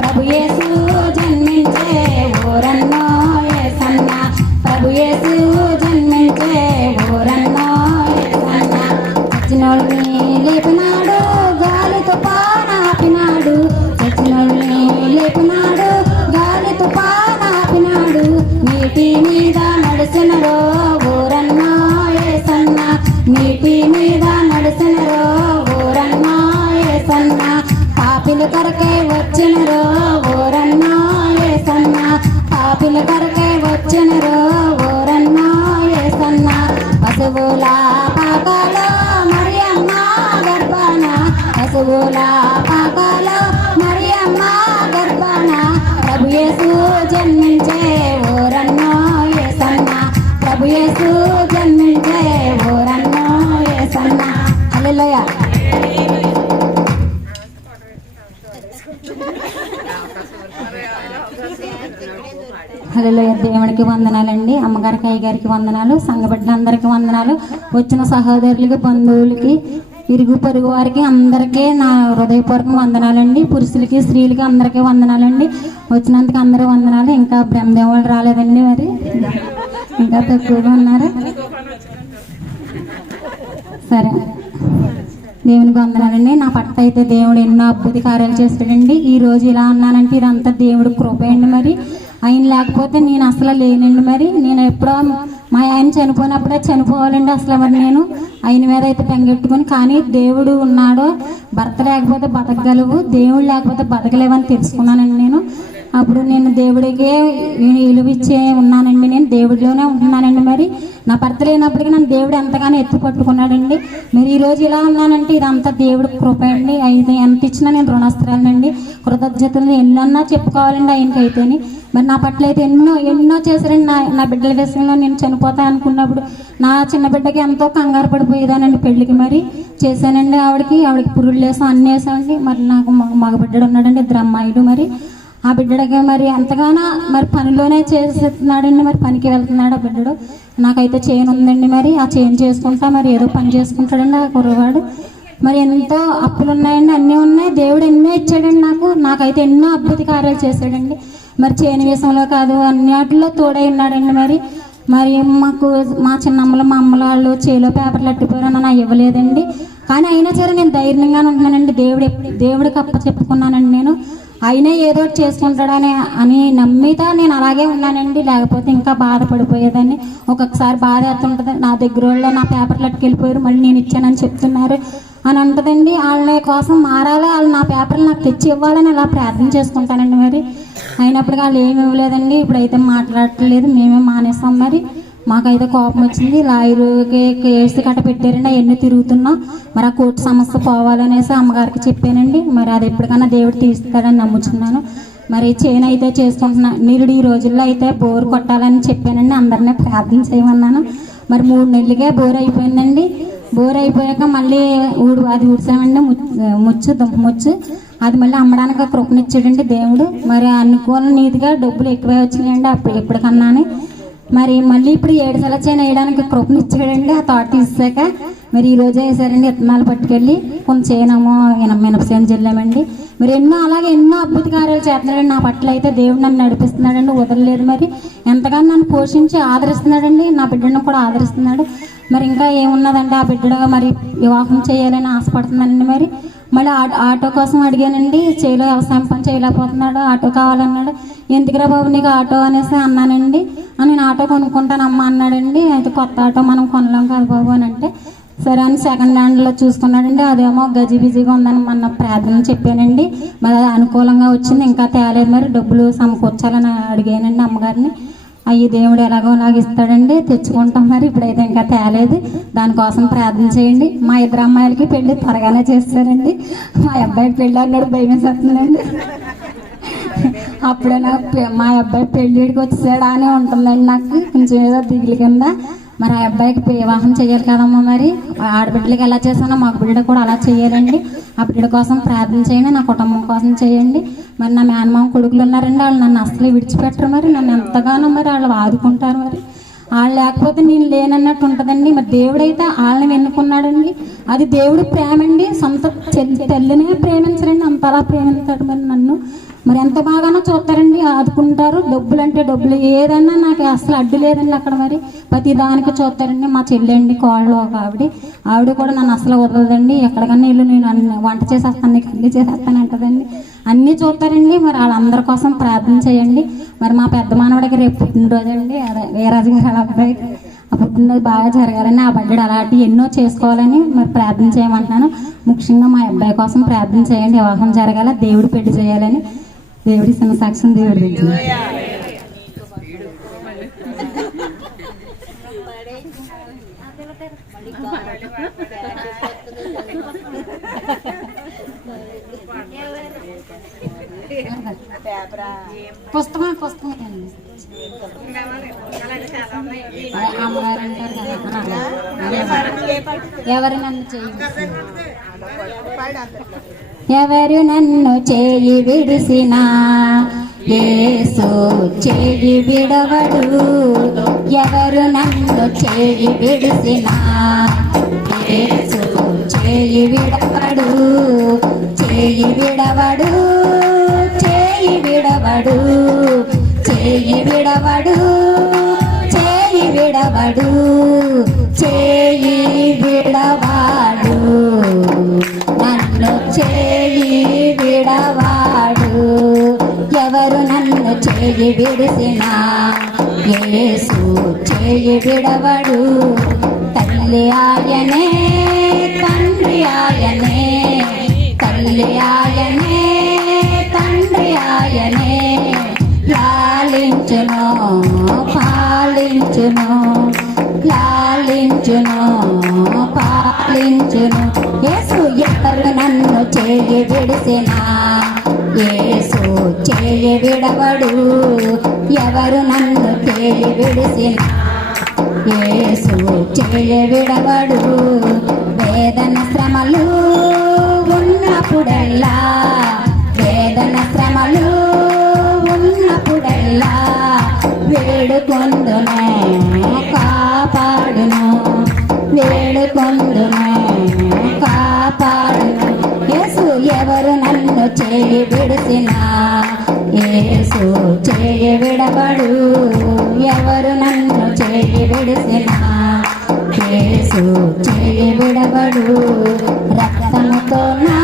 ప్రభు యేసు జన్మించే ఓరన్నో యేసన్న ప్రభు యేసు జన్మించే ఓరన్నో యేసన్న చచ్చినోళ్ళని లేపినాడు గాలి తుఫానాపినాడు చచ్చినోళ్ళని లేపినాడు గాలి తుఫానాపినాడు నీటి మీద నడిచినరో ఓరన్నో యేసన్న నీటి మీద నడిచినరో ఓరన్నో యేసన్న పాపిల కొరకే వచ్చినరో ఓరన్నో యేసన్న పాపిల కొరకే వచ్చినరో ఓరన్నో యేసన్న పశువుల పాకలో మరియమ్మ గర్భాన పశువుల పాకలో మరియమ్మ గర్భాన ప్రభు యేసు జన్మించే ఓరన్నో యేసన్న ప్రభు యేసు జన్మించే ఓరన్నో యేసన్న హల్లెలూయా. హల్లెలూయా. దేవునికి వందనాలండి. అమ్మగారికి అయ్యగారికి వందనాలు, సంఘ బిడ్డలందరికీ వందనాలు, వచ్చిన సహోదరులకి బంధువులకి ఇరుగు పొరుగు వారికి అందరికీ నా హృదయపూర్వక వందనాలండి. పురుషులకి స్త్రీలకి అందరికీ వందనాలండి. వచ్చినందుకు అందరూ వందనాలు. ఇంకా బ్రహ్మదేవులు రాలేదండి, మరి ఇంకా తక్కువగా ఉన్నారు. సరే, దేవునికి వందనాలండి. నా పట్ల అయితే దేవుడు ఎన్నో అద్భుత కార్యాలు చేస్తాడండి. ఈ రోజు ఇలా ఉన్నానంటే ఇదంతా దేవుడు కృప అండి. మరి ఆయన లేకపోతే నేను అసలు లేనండి. మరి నేను ఎప్పుడో మా ఆయన చనిపోయినప్పుడే చనిపోవాలండి అసలు. మరి నేను ఆయన మీద అయితే పెంగెట్టుకుని, కానీ దేవుడు ఉన్నాడో భర్త లేకపోతే బతకగలవు, దేవుడు లేకపోతే బతకలేవని తెలుసుకున్నానండి నేను. అప్పుడు నేను దేవుడికే విలువిచ్చే ఉన్నానండి. నేను దేవుడిలోనే ఉంటున్నానండి. మరి నా భర్త లేనప్పటికీ నన్ను దేవుడు ఎంతగానో ఎత్తి పట్టుకున్నాడండి. మరి ఈరోజు ఇలా ఉన్నానంటే ఇదంతా దేవుడి కృప అండి. అయితే ఎంత ఇచ్చినా నేను రుణస్త్రాలండి. కృతజ్ఞతలు ఎన్నన్నా చెప్పుకోవాలండి ఆయనకైతేని. మరి నా పట్ల అయితే ఎన్నో చేశారండి. నా బిడ్డల విషయంలో నేను చనిపోతా అనుకున్నప్పుడు నా చిన్న బిడ్డకి ఎంతో కంగారు పడిపోయేదానండి. పెళ్ళికి మరి చేశానండి. ఆవిడకి పురుళ్ళు వేసాం, అన్నీ వేసామండి. మరి నాకు మగ బిడ్డడు ఉన్నాడండి, 2 అమ్మాయిలు. మరి ఆ బిడ్డడికి మరి ఎంతగానో మరి పనిలోనే చేస్తున్నాడండి. మరి పనికి వెళ్తున్నాడు ఆ బిడ్డడు. నాకైతే చైన్ ఉందండి. మరి ఆ చైన్ చేసుకుంటా మరి ఏదో పని చేసుకుంటాడండి ఆ కుర్రవాడు. మరి ఎంతో అప్పులు ఉన్నాయండి, అన్నీ ఉన్నాయి. దేవుడు ఎన్నో ఇచ్చాడండి నాకైతే ఎన్నో అద్భుత కార్యాలు చేశాడండి. మరి చేను విషయంలో కాదు, అన్నిటిలో తోడై ఉన్నాడండి. మరి మాకు మా చిన్నమ్మలు మా అమ్మల వాళ్ళు చేలో పేపర్లు అట్టిపోయారు, నన్ను ఇవ్వలేదండి. కానీ అయినా సరే నేను ధైర్యంగానే ఉంటున్నానండి. దేవుడికి అప్ప చెప్పుకున్నానండి. నేను అయినా ఏదో చేసుకుంటాడని నమ్మితే నేను అలాగే ఉన్నానండి. లేకపోతే ఇంకా బాధపడిపోయేదాన్ని. ఒక్కొక్కసారి బాధ అవుతుంటుంది. నా దగ్గర వాళ్ళు నా పేపర్లు అట్టుకెళ్ళిపోయారు, మళ్ళీ నేను ఇచ్చానని చెప్తున్నారు అని ఉంటుందండి. వాళ్ళ కోసం మారాలి, వాళ్ళు నా పేపర్లు నాకు తెచ్చి ఇవ్వాలని అలా ప్రార్థన చేసుకుంటానండి. మరి అయినప్పటికీ వాళ్ళు ఏమి ఇవ్వలేదండి. ఇప్పుడైతే మాట్లాడట్లేదు, మేమే మానేస్తాం. మరి మాకైతే కోపం వచ్చింది. లాయర్కి కేసు కట్ట పెట్టారండి. అవన్నీ తిరుగుతున్నాం. మరి ఆ కోర్టు సమస్య పోవాలనేసి అమ్మగారికి చెప్పానండి. మరి అది ఎప్పటికైనా దేవుడు తీస్తాడని నమ్ముచున్నాను. మరి చేను అయితే చేసుకుంటున్నా. నిరుడు ఈ రోజుల్లో అయితే బోరు కొట్టాలని చెప్పానండి. అందరినీ ప్రార్థన చేయమన్నాను. మరి 3 నెలలకే బోర్ అయిపోయిందండి. బోర్ అయిపోయాక మళ్ళీ అది ఊడ్చామండి. ముచ్చు అది మళ్ళీ అమ్మడానికి కృపనిచ్చాడండి దేవుడు. మరి అనుకూల నీతిగా డబ్బులు ఎక్కువే వచ్చినాయండి. అప్పుడు ఎప్పటికన్నాని మరి మళ్ళీ ఇప్పుడు 7 సార్లు చేయని వేయడానికి కృపనిచ్చాడండి. ఆ తోట తీసాక మరి ఈ రోజే వేసారండి. విత్తనాలు పట్టుకెళ్ళి కొంచెం చేయనమో మినపసేను చెల్లామండి. మరి అలాగే ఎన్నో అద్భుత కార్యాలు చేస్తున్నాడండి. నా పట్ల అయితే దేవుడు నన్ను నడిపిస్తున్నాడండి, వదలలేదు. మరి ఎంతగానో నన్ను పోషించి ఆదరిస్తున్నాడండి. నా బిడ్డను కూడా ఆదరిస్తున్నాడు. మరి ఇంకా ఏమున్నదంటే ఆ బిడ్డగా మరి వివాహం చేయాలని ఆశపడుతున్నానండి. మరి మళ్ళీ ఆటో కోసం అడిగానండి. వ్యవసాయం పని చేయలేకపోతున్నాడు, ఆటో కావాలన్నాడు. ఎందుకురా బాబు నీకు ఆటో అనేసి అన్నానండి. నేను ఆటో కొనుక్కుంటానమ్మా అన్నాడండి. అయితే కొత్త ఆటో మనం కొనలేం కదా బాబు అని అంటే సరే అని సెకండ్ హ్యాండ్లో చూసుకున్నాడండి. అదేమో గజిబిజిగా ఉందని మొన్న ప్రార్థన చెప్పానండి. మరి అది అనుకూలంగా వచ్చింది, ఇంకా తేలేదు. మరి డబ్బులు సమకూర్చాలని అడిగానండి అమ్మగారిని. అయ్యి దేవుడు ఎలాగోలాగా ఇస్తాడండి, తెచ్చుకుంటాం. మరి ఇప్పుడైతే ఇంకా తేలేదు, దానికోసం ప్రార్థన చేయండి. మా 2 అమ్మాయిలకి పెళ్లి త్వరగానే చేస్తారండి. మా అబ్బాయికి పెళ్ళి అన్నాడు, భయం వేసేస్తుందండి. అప్పుడే మా అబ్బాయి పెళ్ళిడికి వచ్చేసాడా అని ఉంటుందండి నాకు కొంచెం ఏదో దిగులు కింద. మరి ఆ అబ్బాయికి వివాహం చేయాలి కదమ్మా. మరి ఆడబిడ్డలకి ఎలా చేశానో మాకు బిడ్డ కూడా అలా చేయాలండి. ఆ బిడ్డ కోసం ప్రార్థన చేయండి, నా కుటుంబం కోసం చేయండి. మరి నా మేనమామ కొడుకులు ఉన్నారండి, వాళ్ళు నన్ను అసలు విడిచిపెట్టరు. మరి నన్ను ఎంతగానో మరి వాళ్ళు ఆదుకుంటారు. మరి వాళ్ళు లేకపోతే నేను లేనన్నట్టు ఉంటుందండి. మరి దేవుడైతే వాళ్ళని ఎన్నుకున్నాడండి. అది దేవుడు ప్రేమ అండి. సొంత తల్లినే ప్రేమించరండి, అంతలా ప్రేమించాడు మరి నన్ను. మరి ఎంత బాగానో చూస్తారండి, ఆదుకుంటారు. డబ్బులు అంటే డబ్బులు, ఏదన్నా నాకు అసలు అడ్డు లేదండి అక్కడ. మరి ప్రతి దానికి చూస్తారండి. మా చెల్లెండి కోళ్ళు ఒక ఆవిడ కూడా నన్ను అసలు వదలదండి. ఎక్కడికన్నా ఇల్లు నేను వంట చేసేస్తాను, నీకు అన్నీ చేసేస్తాను అంటదండి. అన్నీ చూస్తారండి. మరి వాళ్ళందరి కోసం ప్రార్థన చేయండి. మరి మా పెద్ద మానవుడికి రేపు పుట్టినరోజు అండి, అదే వీరాజు గారు వాళ్ళ అబ్బాయికి. ఆ పుట్టినరోజు బాగా జరగాలని, ఆ బడ్జెట్ అలాంటివి ఎన్నో చేసుకోవాలని మరి ప్రార్థన చేయమంటున్నాను. ముఖ్యంగా మా అబ్బాయి కోసం ప్రార్థన చేయండి. వివాహం జరగాల, దేవుడు పెళ్లి చేయాలని. దేవుడి సాక్ష్యం దేవుడు తెలిసింది. పుస్తకం అమ్మగారు అంటారు కదా, ఎవరు నన్ను ఎవరు నన్ను చేయి విడిసినా యేసు చేయి విడవడు. ఎవరు నన్ను చేయి విడిసినా యేసు చేయి విడవడు. చేయి విడవడు, చేయి విడవడు, చేయి విడవడు, చేయి విడవడు, చేయి విడవాడు. నన్ను చేయి విడవాడు. ఎవరు నన్ను చేయి విడిసినా యేసు చేయి విడవడు. తల్లి ఆయనే, తండ్రి ఆయనే, తల్లి ఆయనే, తండ్రి ఆయనే. లాలించును, పాలించును, లాలించును, పాలించును. యేసు ఎవరు నన్ను చేయి విడిసినా యేసు చేయి విడవడు. ఎవరు నన్ను చేయి విడిసినా యేసు చేయి విడవడు. వేదన శ్రమలు ఉన్నప్పుడల్లా, వేదన శ్రమలు ఉన్నప్పుడల్లా వేడుకొందునే కాపాడును, వేడుకొందునే కాపాడును. యేసు ఎవరు నన్ను చేయి విడిసినా యేసు చేయి విడవడు. ఎవరు నన్ను చేయి విడిసినా యేసు చేయి విడవడు. రక్తముతో నా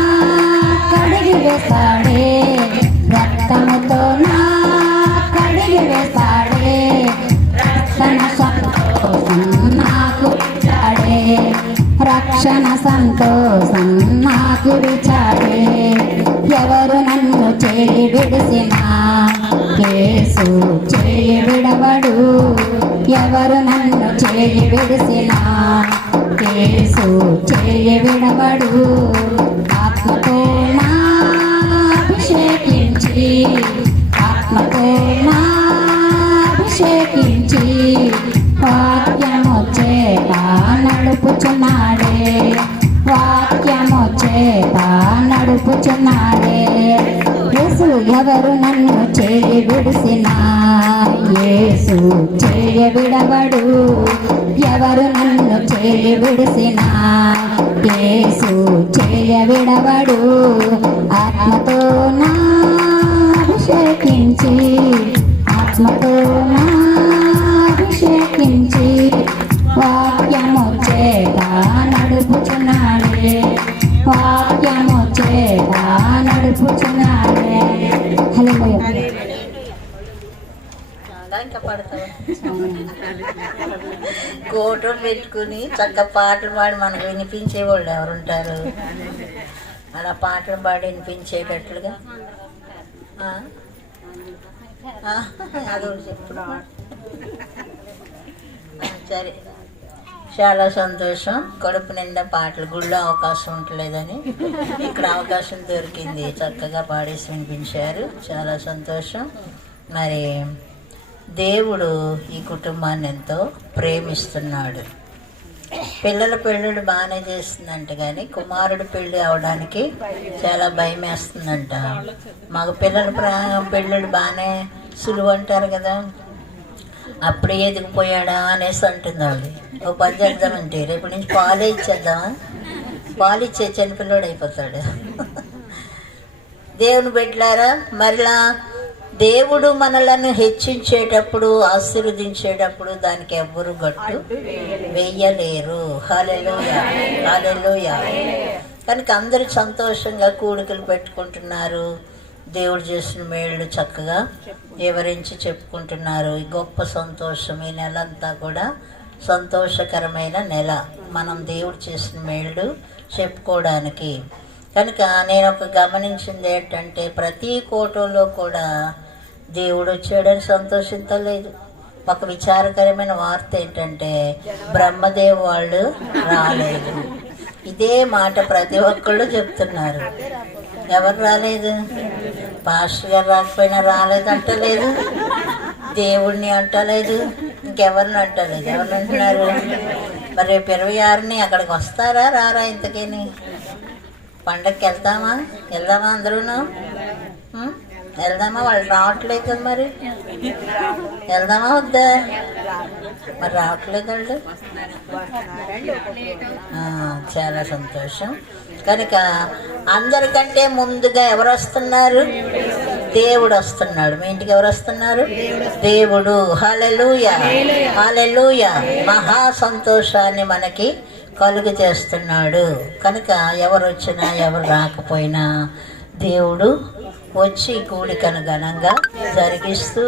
కడిగి వేస్తాడే, రక్తముతో నా కడిగి వేస్తాడే. రక్షణ సంతోషం నాకు ఇచ్చాడే, రక్షణ సంతోషం నాకు ఇచ్చాడే. ఎవరు నన్ను చేయి విడిసినా యేసు చేయి విడవడు. ఎవరు నన్ను చేయి విడిసినా యేసు చేయి విడవడు. ఆత్మతో నా అభిషేకించి, ఆత్మతో నా అభిషేకించి వాక్యము చేత నడుపుచున్నాడే, వాక్యము చేత నడుపుచున్నాడే. యేసు ఎవరు నన్ను చేయి విడిసిన యేసు చేయ విడవడు ఎవరు నన్ను చేయి విడిసిన యేసు చేయ విడవడు ఆత్మతో నా అభిషేకించి ఆత్మతో నా అభిషేకించి వాక్యము చేత నడుపుచున్నాడే వాక్యము చేత నడుపుచున్నాడే. హల్లెలూయా. ఇంకా పడతావా? కోటలు పెట్టుకుని చక్క పాటలు పాడి మనకు వినిపించేవాళ్ళు ఎవరుంటారు? అలా పాటలు పాడి వినిపించేటట్లుగా అదో చెప్పుడు. సరే, చాలా సంతోషం. కడుపు నిండా పాటలు, గుళ్ళో అవకాశం ఉండలేదని ఇక్కడ అవకాశం దొరికింది, చక్కగా పాడేసి వినిపించారు. చాలా సంతోషం. మరి దేవుడు ఈ కుటుంబాన్ని ఎంతో ప్రేమిస్తున్నాడు. పిల్లల పెళ్ళిళ్ళు బాగానే చేస్తుందంట, కానీ కుమారుడు పెళ్ళి అవడానికి చాలా భయం వేస్తుందంట. మగ పిల్లల పెళ్ళిళ్ళు బాగానే సులువు అంటారు కదా, అప్పుడే ఎదిగిపోయాడా అనేసి అంటుంది ఆవిడ. ఓ పని చేద్దామంటే రేపు నుంచి పాలే ఇచ్చేద్దామా? పాలు ఇచ్చే చిన్నపిల్లడు అయిపోతాడు. దేవుని బిడ్డలారా, మరలా దేవుడు మనలను హెచ్చించేటప్పుడు, ఆశీర్వదించేటప్పుడు దానికి ఎవ్వరు గట్టు వెయ్యలేరు. హల్లెలూయా, హల్లెలూయా. కనుక అందరూ సంతోషంగా కూడికలు పెట్టుకుంటున్నారు, దేవుడు చేసిన మేళ్ళు చక్కగా వివరించి చెప్పుకుంటున్నారు. ఈ గొప్ప సంతోషం. ఈ నెల అంతా కూడా సంతోషకరమైన నెల, మనం దేవుడు చేసిన మేళ్ళు చెప్పుకోవడానికి. కనుక నేను ఒక గమనించింది ఏంటంటే, ప్రతి కోటలో కూడా దేవుడు వచ్చాడని సంతోషించలేదు. ఒక విచారకరమైన వార్త ఏంటంటే, బ్రహ్మదేవ్ వాళ్ళు రాలేదు. ఇదే మాట ప్రతి ఒక్కళ్ళు చెప్తున్నారు. ఎవరు రాలేదు? పాస్టర్ గారు రాకపోయినా రాలేదు అంటలేదు, దేవుడిని అంటలేదు, ఇంకెవరిని అంటలేదు. ఎవరిని అంటున్నారు? మరి రేపు 26ని అక్కడికి వస్తారా రారా? ఇంతకని పండగకి వెళ్దామా అందరూను? వెళ్దామా? వాళ్ళు రావట్లేదు కదా, మరి వెళ్దామా వద్దా? మరి రావట్లేదు వాళ్ళు. చాలా సంతోషం. కనుక అందరికంటే ముందుగా ఎవరు వస్తున్నారు? దేవుడు వస్తున్నాడు. మీ ఇంటికి ఎవరు వస్తున్నారు? దేవుడు. హల్లెలూయా, హల్లెలూయా. మహా సంతోషాన్ని మనకి కలుగు చేస్తున్నాడు. కనుక ఎవరు వచ్చినా ఎవరు రాకపోయినా దేవుడు వచ్చి కూడికను ఘనంగా జరిగిస్తూ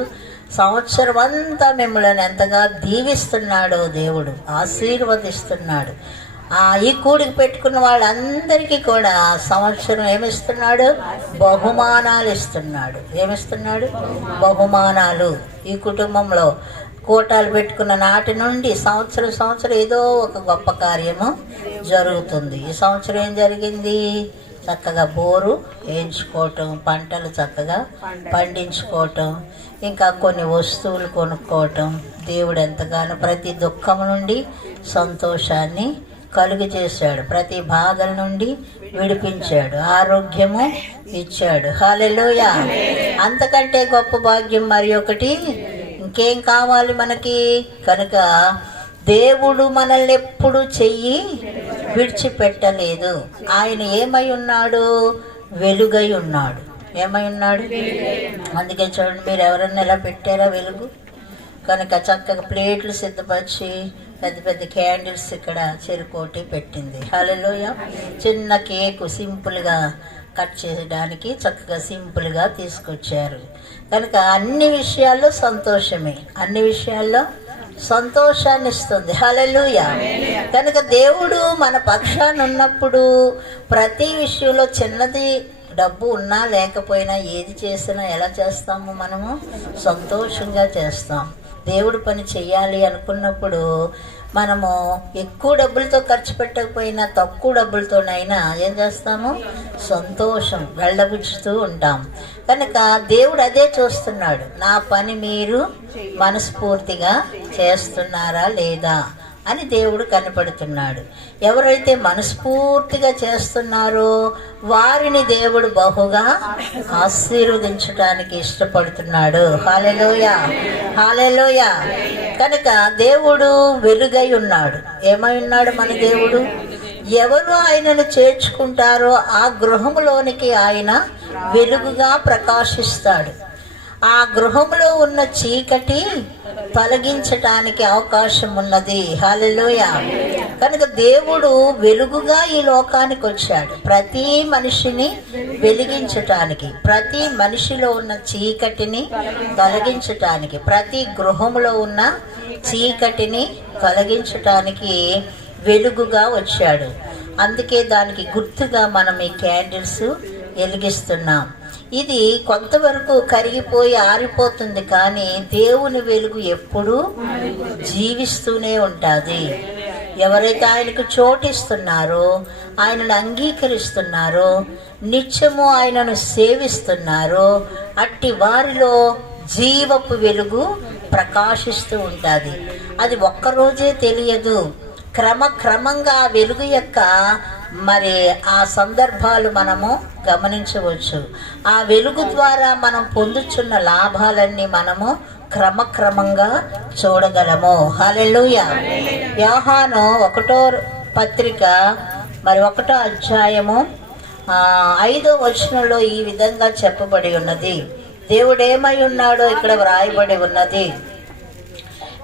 సంవత్సరం అంతా మిమ్మల్ని ఎంతగా దీవిస్తున్నాడో దేవుడు, ఆశీర్వదిస్తున్నాడు. ఈ కూడికి పెట్టుకున్న వాళ్ళందరికీ కూడా సంవత్సరం ఏమిస్తున్నాడు? బహుమానాలు ఇస్తున్నాడు. ఏమిస్తున్నాడు? బహుమానాలు. ఈ కుటుంబంలో కోటాలు పెట్టుకున్న నాటి నుండి సంవత్సరం ఏదో ఒక గొప్ప కార్యము జరుగుతుంది. ఈ సంవత్సరం ఏం జరిగింది? చక్కగా బోరు వేయించుకోవటం, పంటలు చక్కగా పండించుకోవటం, ఇంకా కొన్ని వస్తువులు కొనుక్కోవటం. దేవుడు ఎంతగానో ప్రతి దుఃఖం నుండి సంతోషాన్ని కలుగు చేశాడు, ప్రతి బాధల నుండి విడిపించాడు, ఆరోగ్యము ఇచ్చాడు. హల్లెలూయా. అంతకంటే గొప్ప భాగ్యం మరి ఒకటి ఇంకేం కావాలి మనకి? కనుక దేవుడు మనల్ని ఎప్పుడు చెయ్యి విడిచిపెట్టలేదు. ఆయన ఏమై ఉన్నాడు? వెలుగై ఉన్నాడు. ఏమై ఉన్నాడు? అందుకే చూడండి, మీరు ఎవరన్నా ఎలా పెట్టారా వెలుగు? కనుక చక్కగా ప్లేట్లు సిద్ధపరిచి పెద్ద పెద్ద క్యాండిల్స్ ఇక్కడ చెరుకోటి పెట్టింది. హల్లెలూయా. చిన్న కేకు సింపుల్గా కట్ చేయడానికి చక్కగా సింపుల్గా తీసుకొచ్చారు. కనుక అన్ని విషయాల్లో సంతోషమే, అన్ని విషయాల్లో సంతోషాన్ని ఇస్తుంది. హల్లెలూయా. కనుక దేవుడు మన పక్షాన ఉన్నప్పుడు ప్రతి విషయంలో చిన్నది డబ్బు ఉన్నా లేకపోయినా ఏది చేసినా ఎలా చేస్తాము? మనము సంతోషంగా చేస్తాం. దేవుడు పని చెయ్యాలి అనుకున్నప్పుడు మనము ఎక్కువ డబ్బులతో ఖర్చు పెట్టకపోయినా తక్కువ డబ్బులతోనైనా ఏం చేస్తాము? సంతోషం వెళ్ళబుచ్చుతూ ఉంటాం. కనుక దేవుడు అదే చూస్తున్నాడు, నా పని మీరు మనస్ఫూర్తిగా చేస్తున్నారా లేదా అని దేవుడు కనపడుతున్నాడు. ఎవరైతే మనస్ఫూర్తిగా చేస్తున్నారో వారిని దేవుడు బహుగా ఆశీర్వదించడానికి ఇష్టపడుతున్నాడు. హల్లెలూయా, హల్లెలూయా. కనుక దేవుడు వెలుగై ఉన్నాడు. ఏమై ఉన్నాడు మన దేవుడు? ఎవరు ఆయనను చేర్చుకుంటారో ఆ గృహంలోనికి ఆయన వెలుగుగా ప్రకాశిస్తాడు. ఆ గృహంలో ఉన్న చీకటి తొలగించటానికి అవకాశం ఉన్నది. హల్లెలూయా. కనుక దేవుడు వెలుగుగా ఈ లోకానికి వచ్చాడు, ప్రతి మనిషిని వెలిగించటానికి, ప్రతి మనిషిలో ఉన్న చీకటిని తొలగించటానికి, ప్రతి గృహంలో ఉన్న చీకటిని తొలగించటానికి వెలుగుగా వచ్చాడు. అందుకే దానికి గుర్తుగా మనం ఈ క్యాండిల్స్ వెలిగిస్తున్నాం. ఇది కొంతవరకు కరిగిపోయి ఆరిపోతుంది, కానీ దేవుని వెలుగు ఎప్పుడూ జీవిస్తూనే ఉంటుంది. ఎవరైతే ఆయనకు చోటిస్తున్నారో, ఆయనను అంగీకరిస్తున్నారో, నిత్యము ఆయనను సేవిస్తున్నారో అట్టి వారిలో జీవపు వెలుగు ప్రకాశిస్తూ ఉంటుంది. అది ఒక్కరోజే తెలియదు, క్రమక్రమంగా వెలుగు యొక్క మరి ఆ సందర్భాలు మనము గమనించవచ్చు. ఆ వెలుగు ద్వారా మనం పొందుతున్న లాభాలన్నీ మనము క్రమక్రమంగా చూడగలము. హల్లెలూయా. యోహాను 1వ పత్రిక మరి 1వ అధ్యాయము 5వ వచనంలో ఈ విధంగా చెప్పబడి ఉన్నది. దేవుడు ఏమై ఉన్నాడో ఇక్కడ వ్రాయబడి ఉన్నది.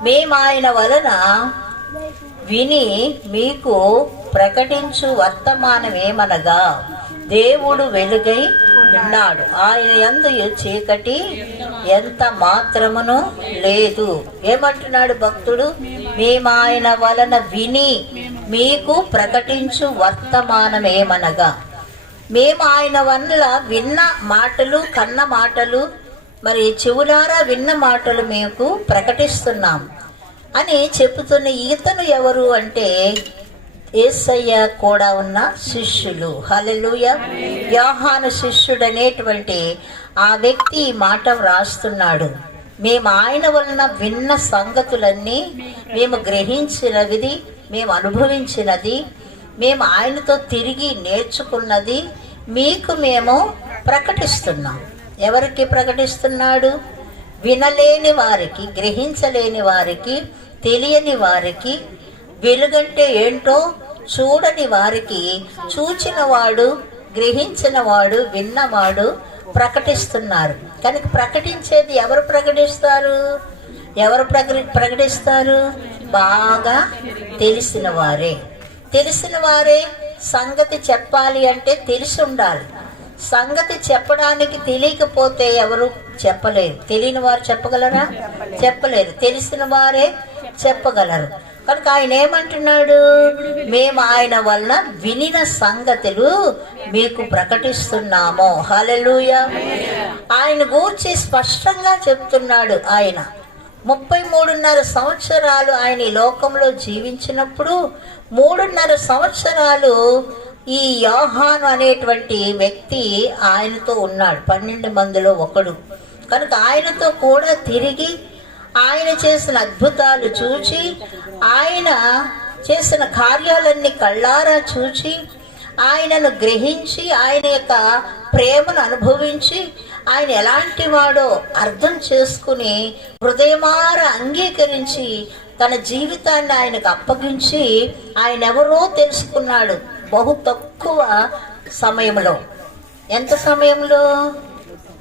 మేము ఆయన వలన విని మీకు ప్రకటించు వర్తమానం ఏమనగా, దేవుడు వెలుగై ఉన్నాడు, ఆయన యందు చీకటి ఎంత మాత్రమును లేదు. ఏమంటున్నాడు భక్తుడు? మేము ఆయన వలన విని మీకు ప్రకటించు వర్తమానం ఏమనగా, మేము ఆయన వల్ల విన్న మాటలు, కన్న మాటలు, మరి చెవులారా విన్న మాటలు మీకు ప్రకటిస్తున్నాం అని చెప్పుతున్న ఇతను ఎవరు అంటే యేసయ్య కూడా ఉన్న శిష్యులు. హల్లెలూయా. యోహాను శిష్యుడు అనేటువంటి ఆ వ్యక్తి ఈ మాట వ్రాస్తున్నాడు. మేము ఆయన వలన విన్న సంగతులన్నీ, మేము గ్రహించినది, మేము అనుభవించినది, మేము ఆయనతో తిరిగి నేర్చుకున్నది మీకు మేము ప్రకటిస్తున్నాం. ఎవరికి ప్రకటిస్తున్నాడు? వినలేని వారికి, గ్రహించలేని వారికి, తెలియని వారికి, వెలుగంటే ఏంటో చూడని వారికి చూచినవాడు, గ్రహించినవాడు, విన్నవాడు ప్రకటిస్తున్నారు. కనుక ప్రకటించేది ఎవరు ప్రకటిస్తారు? ఎవరు ప్రకటిస్తారు? బాగా తెలిసిన వారే. తెలిసిన వారే సంగతి చెప్పాలి అంటే తెలిసి ఉండాలి. సంగతి చెప్పడానికి తెలియకపోతే ఎవరు చెప్పలేరు. తెలియని వారు చెప్పగలరా? చెప్పలేరు. తెలిసిన వారే చెప్పగలరు. కనుక ఆయన ఏమంటున్నాడు? మేము ఆయన వలన వినిన సంగతులు మీకు ప్రకటిస్తున్నాము. హల్లెలూయా. ఆయన గూర్చి స్పష్టంగా చెప్తున్నాడు. ఆయన 33.5 సంవత్సరాలు ఆయన ఈ లోకంలో జీవించినప్పుడు 3.5 సంవత్సరాలు ఈ యోహాను అనేటువంటి వ్యక్తి ఆయనతో ఉన్నాడు. 12 మందిలో ఒకడు. కనుక ఆయనతో కూడా తిరిగి ఆయన చేసిన అద్భుతాలు చూచి, ఆయన చేసిన కార్యాలన్నీ కళ్ళారా చూచి, ఆయనను గ్రహించి, ఆయన యొక్క ప్రేమను అనుభవించి, ఆయన ఎలాంటి వాడో అర్థం చేసుకుని హృదయమార అంగీకరించి తన జీవితాన్ని ఆయనకు అప్పగించి ఆయన ఎవరో తెలుసుకున్నాడు. బహు తక్కువ సమయంలో. ఎంత సమయంలో?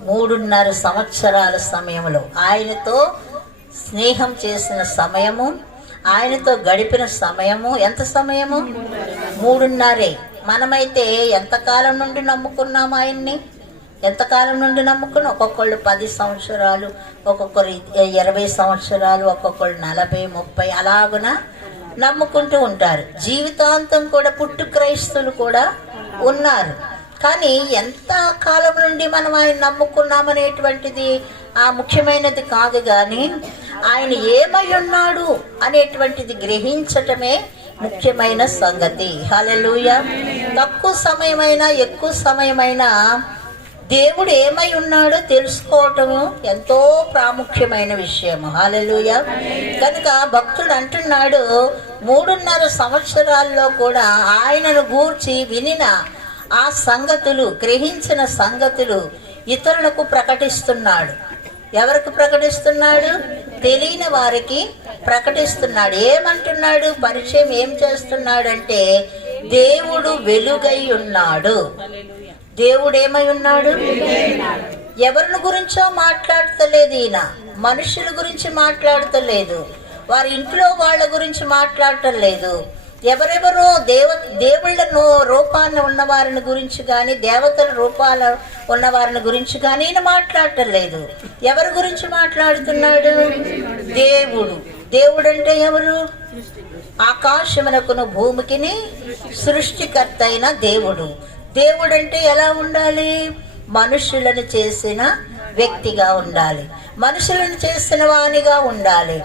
3.5 సంవత్సరాల సమయంలో. ఆయనతో స్నేహం చేసిన సమయము, ఆయనతో గడిపిన సమయము ఎంత సమయము? 3.5. మనమైతే ఎంతకాలం నుండి నమ్ముకున్నాము ఆయన్ని? ఎంతకాలం నుండి నమ్ముకున్నాం? ఒక్కొక్కళ్ళు 10 సంవత్సరాలు, ఒక్కొక్కరు 20 సంవత్సరాలు, ఒక్కొక్కళ్ళు 40, 30 అలాగున నమ్ముకుంటూ ఉంటారు. జీవితాంతం కూడా పుట్టు క్రైస్తవులు కూడా ఉన్నారు. కానీ ఎంత కాలం నుండి మనం ఆయన నమ్ముకున్నామనేటువంటిది ఆ ముఖ్యమైనది కాదు, కానీ ఆయన ఏమై ఉన్నాడు అనేటువంటిది గ్రహించటమే ముఖ్యమైన సంగతి. హల్లెలూయా. తక్కువ సమయమైనా ఎక్కువ సమయమైనా దేవుడు ఏమై ఉన్నాడో తెలుసుకోవటము ఎంతో ప్రాముఖ్యమైన విషయం. హల్లెలూయా. కనుక భక్తుడు అంటున్నాడు, 3.5 సంవత్సరాల్లో కూడా ఆయనను గూర్చి వినిన ఆ సంగతులు, గ్రహించిన సంగతులు ఇతరులకు ప్రకటిస్తున్నాడు. ఎవరికి ప్రకటిస్తున్నాడు? తెలియని వారికి ప్రకటిస్తున్నాడు. ఏమంటున్నాడు? పరిచయం ఏం చేస్తున్నాడంటే దేవుడు వెలుగై ఉన్నాడు. దేవుడు ఏమై ఉన్నాడు? ఎవరిని గురించో మాట్లాడతలేదు ఈయన. మనుషుల గురించి మాట్లాడతలేదు, వారి ఇంట్లో వాళ్ళ గురించి మాట్లాడటం లేదు. ఎవరెవరో దేవుళ్ళ రూపాన్ని ఉన్న వారిని గురించి కానీ, దేవతల రూపాల ఉన్న వారిని గురించి కానీ ఈయన మాట్లాడటం లేదు. ఎవరి గురించి మాట్లాడుతున్నాడు? దేవుడు. దేవుడు అంటే ఎవరు? ఆకాశమునకును భూమికిని సృష్టికర్త అయిన దేవుడు. దేవుడు అంటే ఎలా ఉండాలి? మనుషులను చేసిన వ్యక్తిగా ఉండాలి, మనుషులను చేసిన వానిగా ఉండాలి.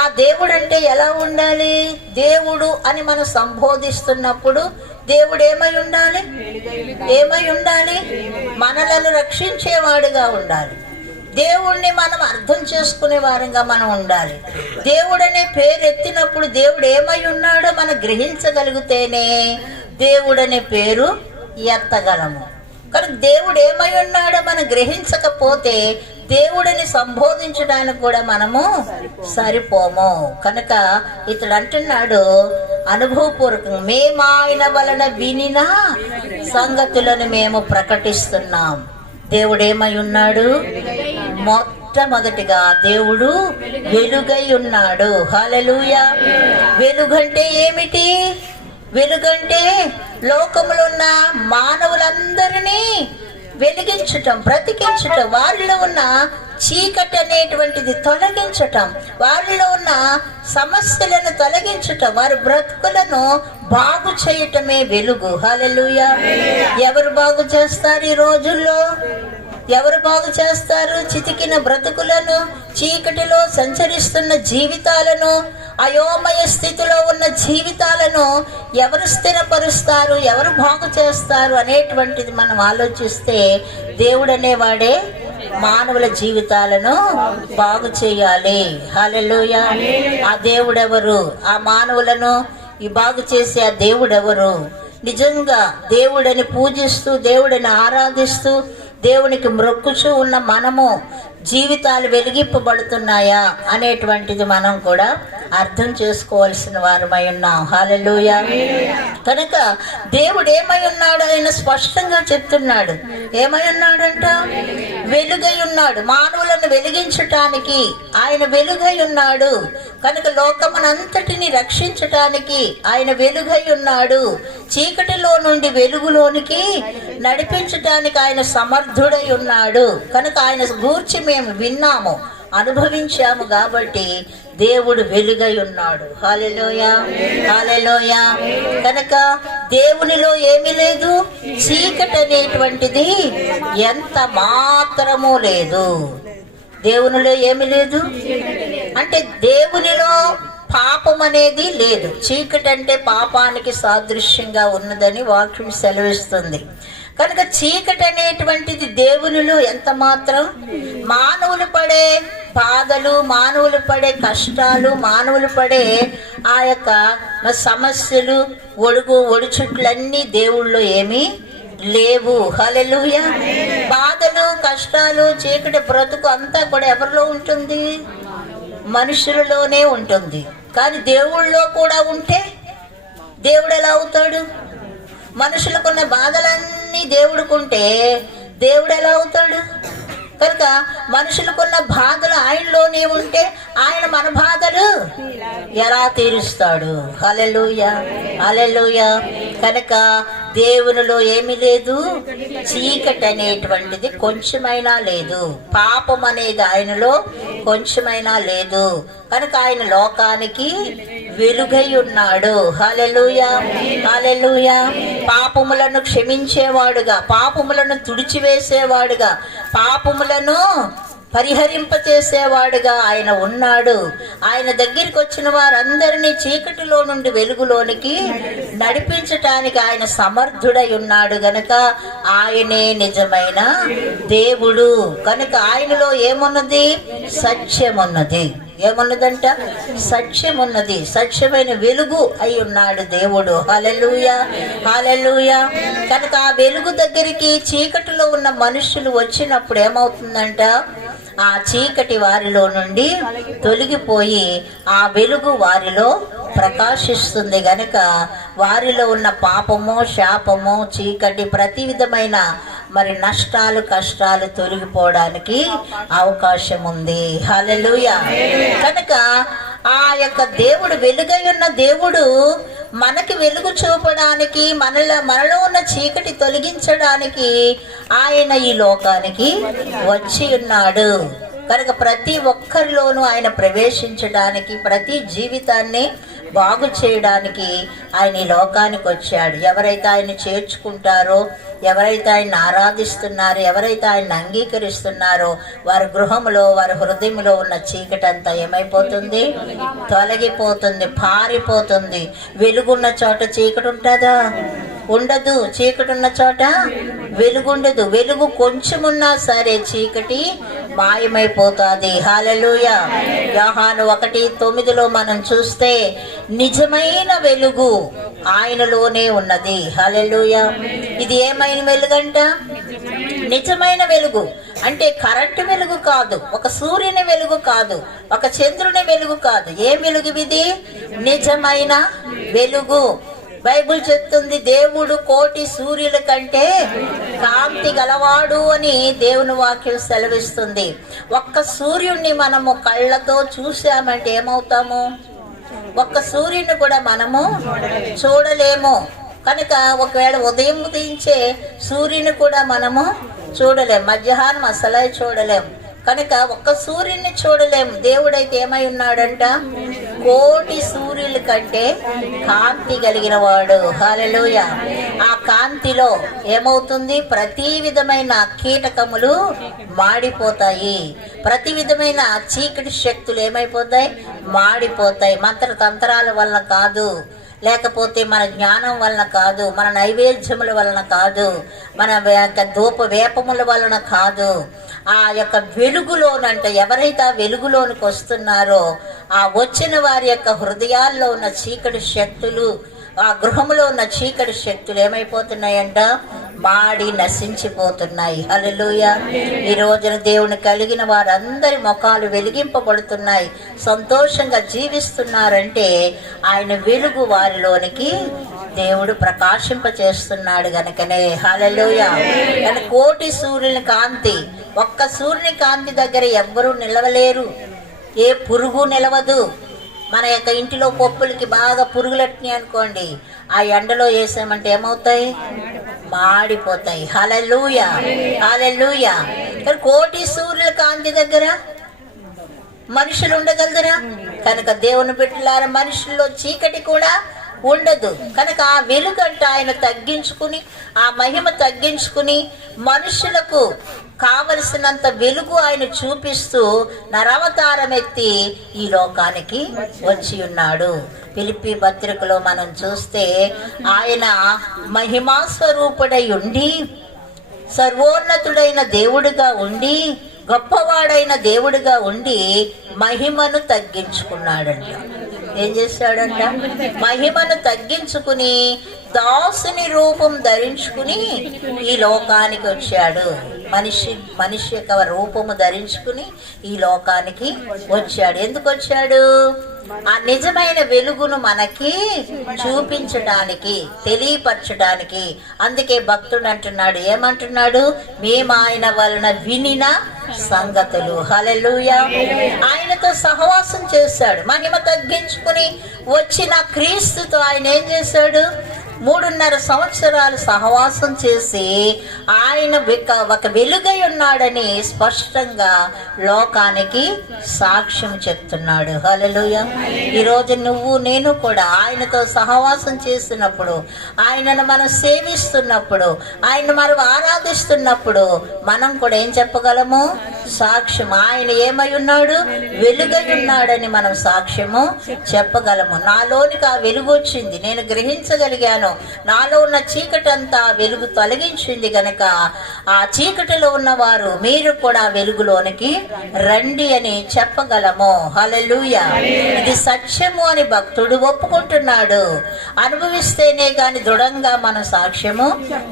ఆ దేవుడు అంటే ఎలా ఉండాలి? దేవుడు అని మనం సంబోధిస్తున్నప్పుడు దేవుడు ఏమై ఉండాలి? ఏమై ఉండాలి? మనలను రక్షించేవాడుగా ఉండాలి. దేవుణ్ణి మనం అర్థం చేసుకునే వారంగా మనం ఉండాలి. దేవుడు అనే పేరు ఎత్తినప్పుడు దేవుడు ఏమై ఉన్నాడో మనం గ్రహించగలిగితేనే దేవుడనే పేరు ఎత్తగలము. కానీ దేవుడు ఏమై ఉన్నాడో మనం గ్రహించకపోతే దేవుడిని సంబోధించడానికి కూడా మనము సరిపోము. కనుక ఇతడు అంటున్నాడు అనుభవపూర్వకంగా, మేము ఆయన వలన వినిన సంగతులను మేము ప్రకటిస్తున్నాం. దేవుడు ఏమై ఉన్నాడు? మొట్టమొదటిగా దేవుడు వెలుగై ఉన్నాడు. హల్లెలూయా. వెలుగంటే ఏమిటి? వెలుగంటే లోకములో ఉన్న మానవులందరినీ వెలిగించటం, బ్రతికించటం, వారిలో ఉన్న చీకటి అనేటువంటిది తొలగించటం, వారిలో ఉన్న సమస్యలను తొలగించటం, వారి బ్రతుకులను బాగు చేయటమే వెలుగు. హల్లెలూయా. ఎవరు బాగు చేస్తారు ఈ రోజుల్లో? ఎవరు బాగు చేస్తారు? చితికిన బ్రతుకులను, చీకటిలో సంచరిస్తున్న జీవితాలను, అయోమయ స్థితిలో ఉన్న జీవితాలను ఎవరు స్థిరపరుస్తారు, ఎవరు బాగు చేస్తారు అనేటువంటిది మనం ఆలోచిస్తే దేవుడు అనేవాడే మానవుల జీవితాలను బాగు చేయాలి. హల్లెలూయా. ఆ దేవుడెవరు? ఆ మానవులను ఈ బాగు చేసే ఆ దేవుడెవరు? నిజంగా దేవుడిని పూజిస్తూ, దేవుడిని ఆరాధిస్తూ, దేవునికి మ్రొక్కుచూ ఉన్న మనము జీవితాలు వెలిగింపబడుతున్నాయా అనేటువంటిది మనం కూడా అర్థం చేసుకోవాల్సిన వారమై ఉన్నాం. హల్లెలూయా. కనుక దేవుడు ఏమై ఉన్నాడు? ఆయన స్పష్టంగా చెప్తున్నాడు. ఏమై ఉన్నాడంట? వెలుగై ఉన్నాడు. మానవులను వెలిగించటానికి ఆయన వెలుగై ఉన్నాడు. కనుక లోకమునంతటిని రక్షించటానికి ఆయన వెలుగై ఉన్నాడు. చీకటిలో నుండి వెలుగులోనికి నడిపించటానికి ఆయన సమర్థుడై ఉన్నాడు. కనుక ఆయన గూర్చి మేము విన్నాము, అనుభవించాము కాబట్టి దేవుడు వెలుగై ఉన్నాడు. హల్లెలూయా. హల్లెలూయా. కనుక దేవునిలో ఏమీ లేదు, చీకటి అనేటువంటిది ఎంత మాత్రమూ లేదు. దేవునిలో ఏమీ లేదు అంటే దేవునిలో పాపం అనేది లేదు. చీకటి అంటే పాపానికి సాదృశ్యంగా ఉన్నదని వాక్యం సెలవిస్తుంది. కనుక చీకటి అనేటువంటిది దేవునిలో ఎంత మాత్రం, మానవులు పడే బాధలు, మానవులు పడే కష్టాలు, మానవులు పడే ఆ యొక్క సమస్యలు, ఒడిచుట్లన్నీ దేవుళ్ళో ఏమీ లేవు. హల్లెలూయా. బాధలు, కష్టాలు, చీకటి బ్రతుకు అంతా కూడా ఎవరిలో ఉంటుంది? మనుషులలోనే ఉంటుంది. కానీ దేవుళ్ళలో కూడా ఉంటే దేవుడు ఎలా అవుతాడు? మనుషులకున్న బాధలన్నీ దేవుడుకుంటే దేవుడు ఎలా అవుతాడు? కనుక మనుషులకున్న బాధలు ఆయనలోనే ఉంటే ఆయన మన బాధలు ఎలా తీరుస్తాడు? హల్లెలూయా. హల్లెలూయా. కనుక దేవునిలో ఏమీ లేదు, చీకటి అనేటువంటిది కొంచెమైనా లేదు, పాపం అనేది ఆయనలో కొంచెమైనా లేదు. కనుక ఆయన లోకానికి వెలుగై ఉన్నాడు. హల్లెలూయా. హల్లెలూయా. పాపములను క్షమించేవాడుగా, పాపములను తుడిచివేసేవాడుగా, పాపములను పరిహరింపచేసేవాడుగా ఆయన ఉన్నాడు. ఆయన దగ్గరికి వచ్చిన వారందరినీ చీకటిలో నుండి వెలుగులోనికి నడిపించటానికి ఆయన సమర్థుడై ఉన్నాడు గనుక ఆయనే నిజమైన దేవుడు. కనుక ఆయనలో ఏమున్నది? సత్యం ఉన్నది. ఏమున్నదంట? సత్యం ఉన్నది. సత్యమైన వెలుగు అయి ఉన్నాడు దేవుడు. హల్లెలూయా, హల్లెలూయా. కనుక ఆ వెలుగు దగ్గరికి చీకటిలో ఉన్న మనుషులు వచ్చినప్పుడు ఏమవుతుందంట? ఆ చీకటి వారిలో నుండి తొలగిపోయి ఆ వెలుగు వారిలో ప్రకాశిస్తుంది గనుక వారిలో ఉన్న పాపము, శాపము, చీకటి, ప్రతి విధమైన మరి నష్టాలు, కష్టాలు తొలగిపోవడానికి అవకాశం ఉంది. హల్లెలూయా. కనుక ఆ యొక్క దేవుడు, వెలుగై ఉన్న దేవుడు మనకి వెలుగు చూపడానికి, మనలో ఉన్న చీకటి తొలగించడానికి ఆయన ఈ లోకానికి వచ్చి ఉన్నాడు. కనుక ప్రతి ఒక్కరిలోనూ ఆయన ప్రవేశించడానికి, ప్రతి జీవితాన్ని బాగు చేయడానికి ఆయన ఈ లోకానికి వచ్చాడు. ఎవరైతే ఆయన చేర్చుకుంటారో, ఎవరైతే ఆయన ఆరాధిస్తున్నారో, ఎవరైతే ఆయన అంగీకరిస్తున్నారో వారి గృహంలో, వారి హృదయంలో ఉన్న చీకటి అంతా ఏమైపోతుంది? తొలగిపోతుంది, పారిపోతుంది. వెలుగున్న చోట చీకటి ఉంటుందా? ఉండదు. చీకటి ఉన్న చోట వెలుగుండదు. వెలుగు కొంచెమున్నా సరే చీకటి మాయమైపోతుంది. హల్లెలూయా. యోహాను 1:9 మనం చూస్తే నిజమైన వెలుగు ఆయనలోనే ఉన్నది. హల్లెలూయా. ఇది ఏమైన వెలుగంట? నిజమైన వెలుగు. అంటే కరెంటు వెలుగు కాదు, ఒక సూర్యుని వెలుగు కాదు, ఒక చంద్రుని వెలుగు కాదు. ఏం వెలుగు ఇది? నిజమైన వెలుగు. బైబిల్ చెప్తుంది, దేవుడు కోటి సూర్యుల కంటే కాంతి గలవాడు అని దేవుని వాక్యం సెలవిస్తుంది. ఒక్క సూర్యుడిని మనము కళ్ళతో చూసామంటే ఏమవుతాము? ఒక్క సూర్యుని కూడా మనము చూడలేము. కనుక ఒకవేళ ఉదయం ఉదయించే సూర్యుని కూడా మనము చూడలేము, మధ్యాహ్నం అసలే చూడలేము. కనుక ఒక్క సూర్యుని చూడలేము. దేవుడైతే ఏమై ఉన్నాడంట? కోటి సూర్యుల కంటే కాంతి కలిగిన వాడు. హల్లెలూయా. ఆ కాంతిలో ఏమవుతుంది? ప్రతి విధమైన కీటకములు మాడిపోతాయి, ప్రతి విధమైన చీకటి శక్తులు ఏమైపోతాయి? మాడిపోతాయి. మంత్రతంత్రాల వలన కాదు, లేకపోతే మన జ్ఞానం వలన కాదు, మన నైవేద్యముల వలన కాదు, మన ధూప వేపముల వలన కాదు. ఆ యొక్క వెలుగులోనంట ఎవరైతే ఆ వెలుగులోనికి వస్తున్నారో ఆ వచ్చిన వారి యొక్క హృదయాల్లో ఉన్న చీకటి శక్తులు, ఆ గృహంలో ఉన్న చీకటి శక్తులు ఏమైపోతున్నాయంట? మాడి నశించిపోతున్నాయి. హల్లెలూయా. ఈ రోజున దేవుని కలిగిన వారందరి ముఖాలు వెలిగింపబడుతున్నాయి, సంతోషంగా జీవిస్తున్నారంటే ఆయన వెలుగు వారిలోనికి దేవుడు ప్రకాశింపచేస్తున్నాడు గనుకనే. హల్లెలూయా. కానీ కోటి సూర్యుని కాంతి, ఒక్క సూర్యుని కాంతి దగ్గర ఎవ్వరూ నిలవలేరు, ఏ పురుగు నిలవదు. మన యొక్క ఇంటిలో పప్పులకి బాగా పురుగులట్టినాయి అనుకోండి, ఆ ఎండలో వేసామంటే ఏమవుతాయి? మాడిపోతాయి. హల్లెలూయా, హల్లెలూయా. కానీ కోటి సూర్యుల కాంతి దగ్గర మనుషులు ఉండగలదురా? కనుక దేవుని బిడ్డలారా, మనుషుల్లో చీకటి కూడా ఉండదు. కనుక ఆ వెలుగంట ఆయన తగ్గించుకుని, ఆ మహిమ తగ్గించుకుని మనుషులకు కావలసినంత వెలుగు ఆయన చూపిస్తూ నరవతారం ఎత్తి ఈ లోకానికి వచ్చి ఉన్నాడు. ఫిలిప్పీ పత్రికలో మనం చూస్తే ఆయన మహిమా స్వరూపుడై ఉండి, సర్వోన్నతుడైన దేవుడిగా ఉండి, గొప్పవాడైన దేవుడిగా ఉండి మహిమను తగ్గించుకున్నాడంట. ఏం చేశాడంట? మహిమను తగ్గించుకుని దాసుని రూపం ధరించుకుని ఈ లోకానికి వచ్చాడు. మనిషి యొక్క రూపము ధరించుకుని ఈ లోకానికి వచ్చాడు. ఎందుకు వచ్చాడు? ఆ నిజమైన వెలుగును మనకి చూపించడానికి, తెలియపరచడానికి. అందుకే భక్తుడు అంటున్నాడు, ఏమంటున్నాడు? మేము ఆయన వలన వినిన సంగతులు. హల్లెలూయా. ఆయనతో సహవాసం చేశాడు. మహిమ తగ్గించుకుని వచ్చిన క్రీస్తుతో ఆయన ఏం చేశాడు? 3.5 సంవత్సరాలు సహవాసం చేసి ఆయన ఒక వెలుగై ఉన్నాడని స్పష్టంగా లోకానికి సాక్ష్యం చెప్తున్నాడు. హల్లెలూయా. ఈరోజు నువ్వు నేను కూడా ఆయనతో సహవాసం చేస్తున్నప్పుడు, ఆయనను మనం సేవిస్తున్నప్పుడు, ఆయన మనం ఆరాధిస్తున్నప్పుడు మనం కూడా ఏం చెప్పగలము? సాక్ష్యం. ఆయన ఏమై ఉన్నాడు? వెలుగై ఉన్నాడని మనం సాక్ష్యము చెప్పగలము. నాలోనికి ఆ వెలుగు వచ్చింది, నేను గ్రహించగలిగాను. నాలో ఉన్న చీకటి అంతా వెలుగు తొలగించింది గనక ఆ చీకటిలో ఉన్నవారు మీరు కూడా వెలుగులోనికి రండి అని చెప్పగలము. హల్లెలూయా. ఇది సత్యము అని భక్తుడు ఒప్పుకుంటున్నాడు. అనుభవిస్తేనే గాని దృఢంగా మనం సాక్ష్యము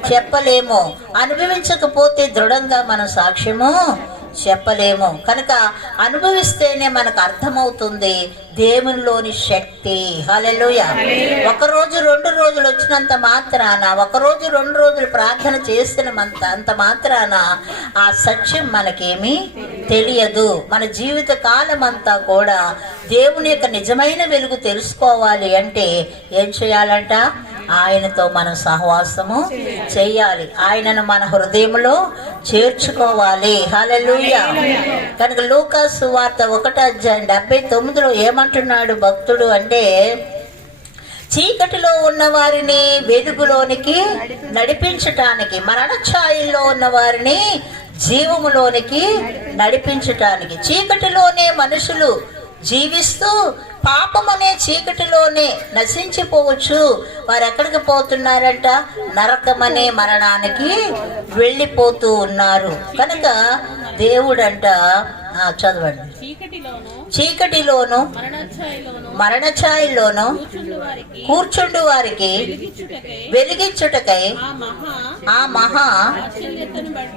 చెప్పలేము. అనుభవించకపోతే దృఢంగా మనం సాక్ష్యము చెప్పలేము. కనుక అనుభవిస్తేనే మనకు అర్థమవుతుంది దేవునిలోని శక్తి. హల్లెలూయా. ఒకరోజు 2 రోజులు వచ్చినంత మాత్రాన, ఒకరోజు 2 రోజులు ప్రార్థన చేసినంత మాత్రాన ఆ సత్యం మనకేమీ తెలియదు. మన జీవిత కాలం అంతా కూడా దేవుని యొక్క నిజమైన వెలుగు తెలుసుకోవాలి అంటే ఏం చేయాలంట? ఆయనతో మనం సహవాసము చేయాలి, ఆయనను మన హృదయంలో చేర్చుకోవాలి. హల్లెలూయా. కనుక లూకాసు సువార్త 1:79 ఏమంటున్నాడు భక్తుడు అంటే, చీకటిలో ఉన్న వారిని వెలుగులోనికి నడిపించటానికి, మరణ ఛాయల్లో ఉన్న వారిని జీవములోనికి నడిపించటానికి. చీకటిలోనే మనుషులు జీవిస్తూ పాపమనే చీకటిలోనే నశించిపోవచ్చు. వారు ఎక్కడికి పోతున్నారంట? నరకమనే మరణానికి వెళ్ళిపోతూ ఉన్నారు. కనుక దేవుడంట చదవండి, చీకటిలోను మరణ ఛాయల్లోను కూర్చుండు వారికి వెలిగించుటకై ఆ మహా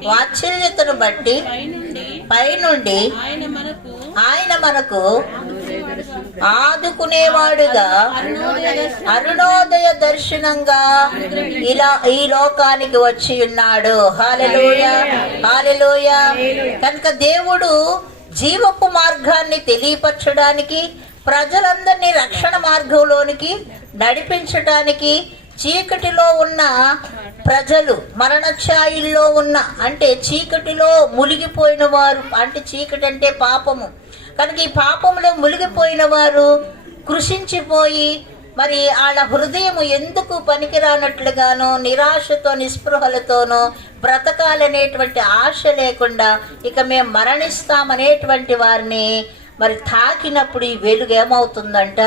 వాత్సల్యతను బట్టి పైనుండి ఆయన మనకు ఆదుకునేవాడుగా అరుణోదయ దర్శనంగా ఈ లోకానికి వచ్చి ఉన్నాడు. హల్లెలూయా, హల్లెలూయా. కనుక దేవుడు జీవపు మార్గాన్ని తెలియపరచడానికి, ప్రజలందరినీ రక్షణ మార్గంలోనికి నడిపించడానికి, చీకటిలో ఉన్న ప్రజలు, మరణ ఛాయల్లో ఉన్న అంటే చీకటిలో మునిగిపోయిన వారు, అంటే చీకటి అంటే పాపము కనుక ఈ పాపంలో మునిగిపోయిన వారు కృషించిపోయి మరి వాళ్ళ హృదయం ఎందుకు పనికిరానట్లుగానో, నిరాశతో నిస్పృహలతోనో బ్రతకాలనేటువంటి ఆశ లేకుండా ఇక మేము మరణిస్తామనేటువంటి వారిని మరి తాకినప్పుడు ఈ వెలుగు ఏమవుతుందంట?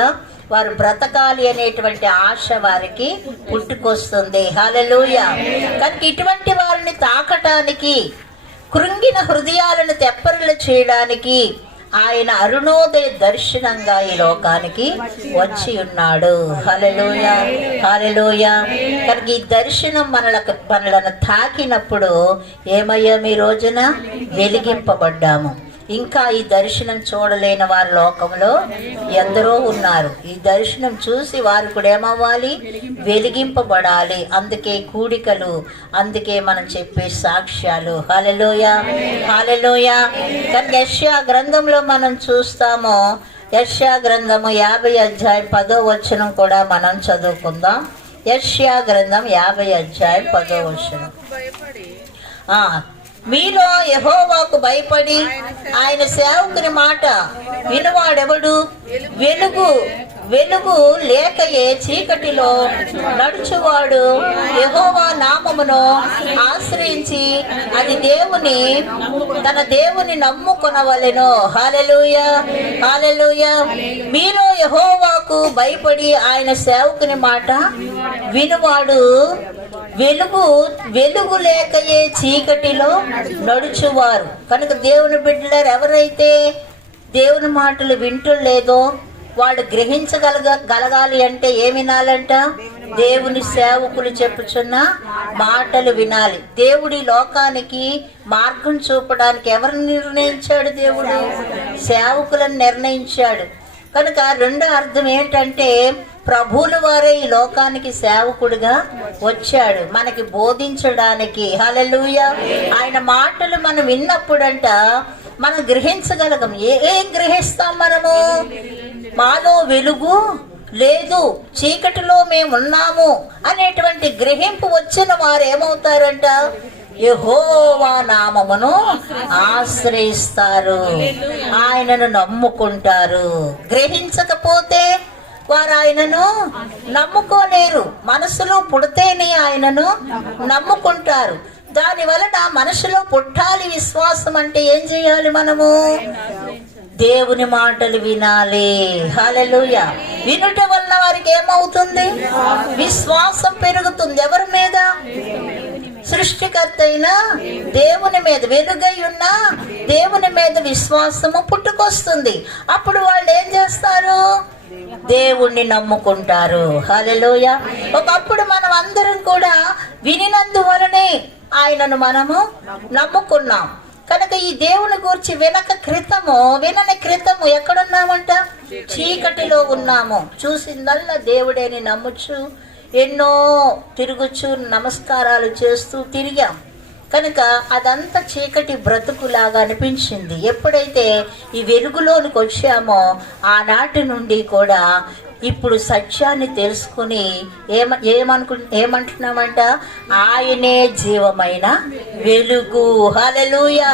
వారు బ్రతకాలి అనేటువంటి ఆశ వారికి పుట్టుకొస్తుంది. హల్లెలూయా. కనుక ఇటువంటి వారిని తాకటానికి, కృంగిన హృదయాలను తెప్పరిలు చేయడానికి ఆయన అరుణోదయ దర్శనంగా ఈ లోకానికి వచ్చి ఉన్నాడు. హల్లెలూయా, హల్లెలూయా. కనుక ఈ దర్శనం మనలను తాకినప్పుడు ఏమయ్యాం? ఈ రోజున వెలిగింపబడ్డాము. ఇంకా ఈ దర్శనం చూడలేని వారి లోకంలో ఎందరో ఉన్నారు. ఈ దర్శనం చూసి వారు కూడా ఏమవ్వాలి? వెలిగింపబడాలి. అందుకే కూడికలు, అందుకే మనం చెప్పే సాక్ష్యాలు. హల్లెలూయా, హల్లెలూయా. కానీ యెషయా గ్రంథంలో మనం చూస్తాము. యెషయా గ్రంథము 50:10 కూడా మనం చదువుకుందాం. యెషయా గ్రంథం 50:10. మీలో యెహోవాకు భయపడి ఆయన సేవకుని మాట వినువాడెవడు? వెలుగు లేకయే చీకటిలో నడుచువాడు యెహోవా నామమును ఆశ్రయించి తన దేవుని నమ్ముకొనవలెను. హల్లెలూయా, హల్లెలూయా. మీలో యెహోవాకు భయపడి ఆయన సేవకుని మాట వినువాడు వెలుగు లేకయే చీకటిలో నడుచువారు. కనుక దేవుని బిడ్డలారు ఎవరైతే దేవుని మాటలు వింటలేదో వాళ్ళు గ్రహించగలగాలి అంటే ఏం వినాలంట? దేవుని సేవకులు చెప్పుచున్న మాటలు వినాలి. దేవుడి లోకానికి మార్గం చూపడానికి ఎవరు నిర్ణయించాడు? దేవుడు సేవకులను నిర్ణయించాడు. కనుక రెండో అర్థం ఏంటంటే ప్రభువుల వారే ఈ లోకానికి సేవకుడిగా వచ్చాడు మనకి బోధించడానికి. హల్లెలూయా. ఆయన మాటలు మనం విన్నప్పుడంట మనం గ్రహించగలగం. ఏం గ్రహిస్తాం మనము? మాలో వెలుగు లేదు, చీకటిలో మేమున్నాము అనేటువంటి గ్రహింపు వచ్చిన వారు ఏమవుతారంట? యెహోవా నామమును ఆశ్రయిస్తారు, ఆయనను నమ్ముకుంటారు. గ్రహించకపోతే వారు ఆయనను నమ్ముకోలేరు. మనసులో పుడితేనే ఆయనను నమ్ముకుంటారు. దాని వలన మనసులో పుట్టాలి విశ్వాసం. అంటే ఏం చేయాలి మనము? దేవుని మాటలు వినాలి. హల్లెలూయా. వినుట వలన వారికి ఏమవుతుంది? విశ్వాసం పెరుగుతుంది. ఎవరి మీద? సృష్టికర్త అయిన దేవుని మీద, వెలుగై ఉన్న దేవుని మీద విశ్వాసము పుట్టుకొస్తుంది. అప్పుడు వాళ్ళు ఏం చేస్తారు? దేవుణ్ణి నమ్ముకుంటారు. హల్లెలూయా. ఒకప్పుడు మనం అందరం కూడా వినినందువలనే ఆయనను మనము నమ్ముకున్నాం కనుక ఈ దేవుని గురించి వినని క్రితము ఎక్కడున్నామంట? చీకటిలో ఉన్నాము. చూసిందల్లా దేవుడేని నమ్ముచు ఎన్నో తిరుగుచు నమస్కారాలు చేస్తూ తిరిగాం కనుక అదంతా చీకటి బ్రతుకులాగా అనిపించింది. ఎప్పుడైతే ఈ వెలుగులోనికి వచ్చామో ఆనాటి నుండి కూడా ఇప్పుడు సత్యాన్ని తెలుసుకుని ఏమంటున్నామంట? ఆయనే జీవమైన వెలుగు. హల్లెలూయా.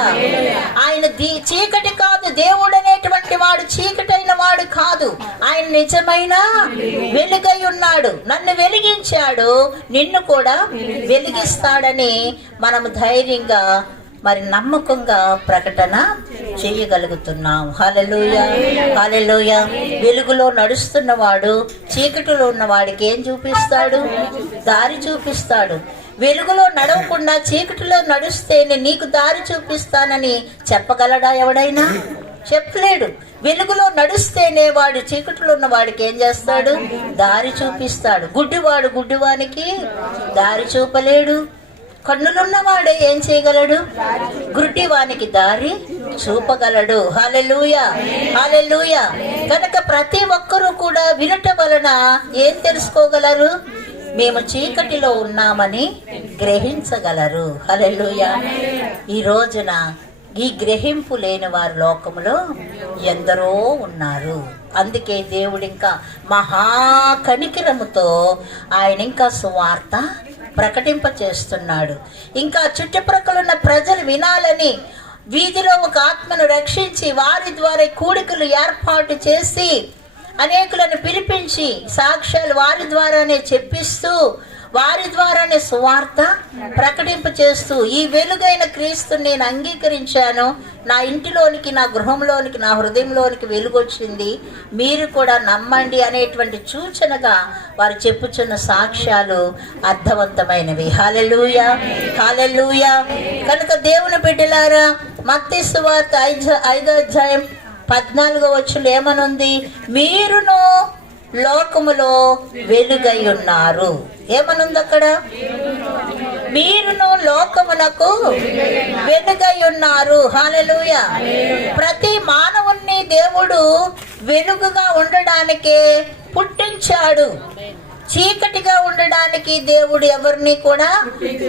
ఆయన చీకటి కాదు. దేవుడు అనేటువంటి వాడు చీకటైన వాడు కాదు. ఆయన నిజమైన వెలుగై ఉన్నాడు. నన్ను వెలిగించాడు, నిన్ను కూడా వెలిగిస్తాడని మనం ధైర్యంగా మరి నమ్మకంగా ప్రకటన చేయగలుగుతున్నాం. హల్లెలూయా. హల్లెలూయా. వెలుగులో నడుస్తున్నవాడు చీకటిలో ఉన్నవాడికి ఏం చూపిస్తాడు? దారి చూపిస్తాడు. వెలుగులో నడవకుండా చీకటిలో నడుస్తే నేను నీకు దారి చూపిస్తానని చెప్పగలడా ఎవడైనా? చెప్పలేడు. వెలుగులో నడుస్తేనే వాడు చీకటిలో ఉన్న వాడికి ఏం చేస్తాడు? దారి చూపిస్తాడు. గుడ్డివానికి దారి చూపలేడు. కన్నులున్నవాడే ఏం చేయగలడు? గుడ్డివానికి దారి చూపగలడు. హల్లెలూయా. హల్లెలూయా. కనుక ప్రతి ఒక్కరూ కూడా వినటం వలన ఏం తెలుసుకోగలరు? మేము చీకటిలో ఉన్నామని గ్రహించగలరు. హల్లెలూయా. ఈ రోజున ఈ గ్రహింపు లేని వారు లోకములో ఎందరో ఉన్నారు. అందుకే దేవుడు ఇంకా మహా కనికరముతో ఆయన ఇంకా సువార్త ప్రకటింప చేస్తున్నాడు. ఇంకా చుట్టుప్రక్కల ఉన్న ప్రజలు వినాలని వీధిలో ఒక ఆత్మను రక్షించి వారి ద్వారా కూడికలు ఏర్పాటు చేసి అనేకులను పిలిపించి సాక్ష్యాలు వారి ద్వారానే చెప్పిస్తూ వారి ద్వారానే సువార్త ప్రకటింప చేస్తూ ఈ వెలుగైన క్రీస్తుని నేను అంగీకరించాను, నా ఇంటిలోనికి, నా గృహంలోనికి, నా హృదయంలోనికి వెలుగొచ్చింది, మీరు కూడా నమ్మండి అనేటువంటి సూచనగా వారు చెప్పుచున్న సాక్ష్యాలు అర్థవంతమైనవి. హల్లెలూయా. హల్లెలూయా. కనుక దేవుని బిడ్డలారా, మత్తయి సువార్త 5వ అధ్యాయం 14వ వచనం ఏమనుంది? మీరును లోకములో వెలుగై ఉన్నారు. ఏమనుంది అక్కడ? మీరును లోకమునకు వెలుగై ఉన్నారు. హల్లెలూయా. ప్రతి మానవుణ్ణి దేవుడు వెలుగుగా ఉండడానికే పుట్టించాడు. చీకటిగా ఉండడానికి దేవుడు ఎవరిని కూడా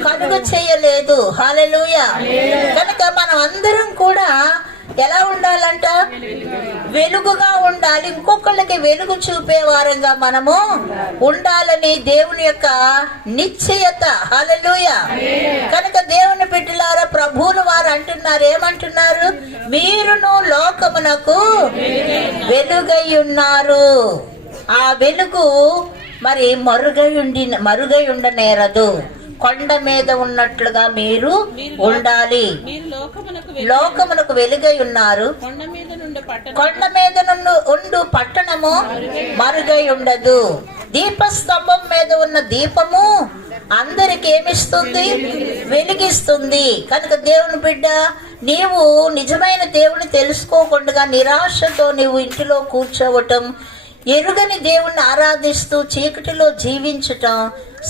కలుగ చేయలేదు. హల్లెలూయా. కనుక మనం అందరం కూడా ఎలా ఉండాలంట? వెలుగుగా ఉండాలి. ఇంకొకళ్ళకి వెలుగు చూపే వారంగా మనము ఉండాలని దేవుని యొక్క నిశ్చయత. హల్లెలూయా. కనుక దేవుని బిడ్డలారా, ప్రభువులు వారు అంటున్నారు, ఏమంటున్నారు? మీరును లోకమునకు వెలుగై ఉన్నారు. ఆ వెలుగు మరి మరుగై ఉండనేరదు. కొండ మీద ఉన్నట్లుగా మీరు ఉండాలి. లోకమునకు వెలుగై ఉన్నారు. కొండ మీద ఉండు పట్టణము మరుగై ఉండదు. దీపస్తంభం మీద ఉన్న దీపము అందరికి ఏమిస్తుంది? వెలిగిస్తుంది. కనుక దేవుని బిడ్డ, నీవు నిజమైన దేవుని తెలుసుకోకుండా నిరాశతో నీవు ఇంటిలో కూర్చోవటం, ఎరుగని దేవుణ్ణి ఆరాధిస్తూ చీకటిలో జీవించటం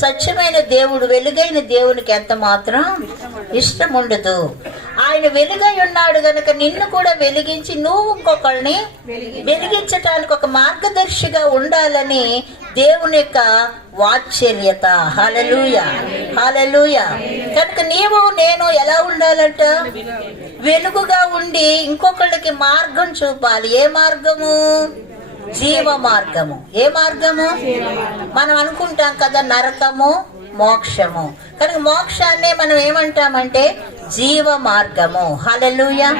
సత్యమైన దేవుడు, వెలుగైన దేవునికి ఎంత మాత్రం ఇష్టం ఉండదు. ఆయన వెలుగై ఉన్నాడు గనక నిన్ను కూడా వెలిగించి నువ్వు ఇంకొకళ్ళని వెలిగించటానికి ఒక మార్గదర్శిగా ఉండాలని దేవుని యొక్క వాత్సల్యత. హల్లెలూయా. హల్లెలూయా. కనుక నీవు నేను ఎలా ఉండాలంట? వెలుగుగా ఉండి ఇంకొకళ్ళకి మార్గం చూపాలి. ఏ మార్గము? జీవ మార్గము. ఏ మార్గము? మనం అనుకుంటాం కదా నరకము, మోక్షము. కనుక మోక్షాన్నే మనం ఏమంటామంటే జీవ మార్గము. హల్లెలూయా.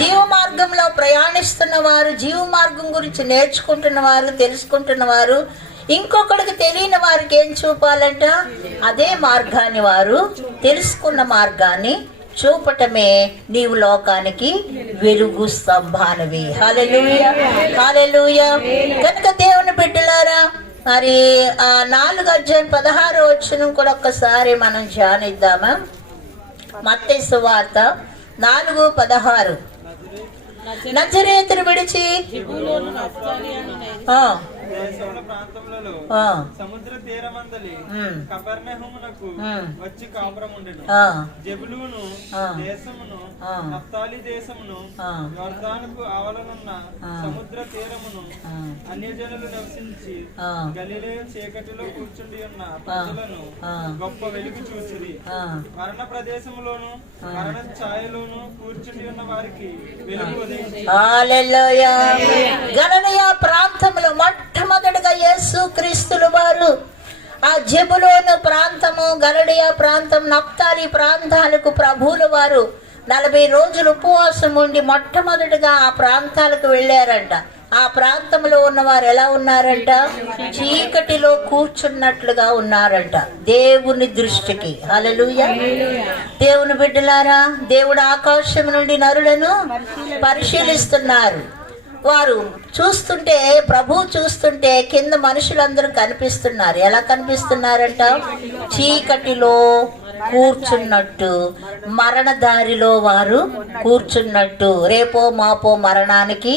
జీవ మార్గంలో ప్రయాణిస్తున్న వారు, జీవ మార్గం గురించి నేర్చుకుంటున్న వారు, తెలుసుకుంటున్న వారు ఇంకొకరికి తెలియని వారికి ఏం చూపాలంట? అదే మార్గాన్ని, వారు తెలుసుకున్న మార్గాన్ని చూపటమే నీవు లోకానికి వెలుగు స్తంభానివి. హల్లెలూయా, హల్లెలూయా. కనుక దేవుని బిడ్డలారా, మరి 4:16 కూడా ఒక్కసారి మనం ధ్యానిద్దామా? మత్తయి సువార్త 4:16. నజరేతును విడిచి సముద్ర తీరమందలి కపెర్నహూమునకు వచ్చి కాపురముండెను. జెబులూను దేశమును నఫ్తాలి దేశమును యొర్దానుకు ఆవలనున్న సముద్ర తీరమును అన్యజనులు నివసించి గలిలయ చీకటిలో కూర్చుండి ఉన్న ప్రజలను గొప్ప వెలుగు చూసిరి. మరణ ప్రదేశములోను మరణ ఛాయలోను కూర్చుండి ఉన్న వారికి వెలుగు ఉదయించి. హల్లెలూయా. గలిలయ ప్రాంతంలో మొట్టమొదటిగా యేసు క్రీస్తుల వారు ఆ జెబులోను ప్రాంతము, గలిలయ ప్రాంతం, నఫ్తాలి ప్రాంతాలకు ప్రభువుల వారు 40 రోజులు ఉపవాసం ఉండి మొట్టమొదటిగా ఆ ప్రాంతాలకు వెళ్ళారంట. ఆ ప్రాంతంలో ఉన్నవారు ఎలా ఉన్నారంట? చీకటిలో కూర్చున్నట్లుగా ఉన్నారంట దేవుని దృష్టికి. హల్లెలూయా. దేవుని బిడ్డలారా, దేవుడు ఆకాశం నుండి నరులను పరిశీలిస్తున్నారు. వారు చూస్తుంటే, ప్రభు చూస్తుంటే కింద మనుషులందరూ కనిపిస్తున్నారు. ఎలా కనిపిస్తున్నారంట? చీకటిలో కూర్చున్నట్టు, మరణదారిలో వారు కూర్చున్నట్టు, రేపో మాపో మరణానికి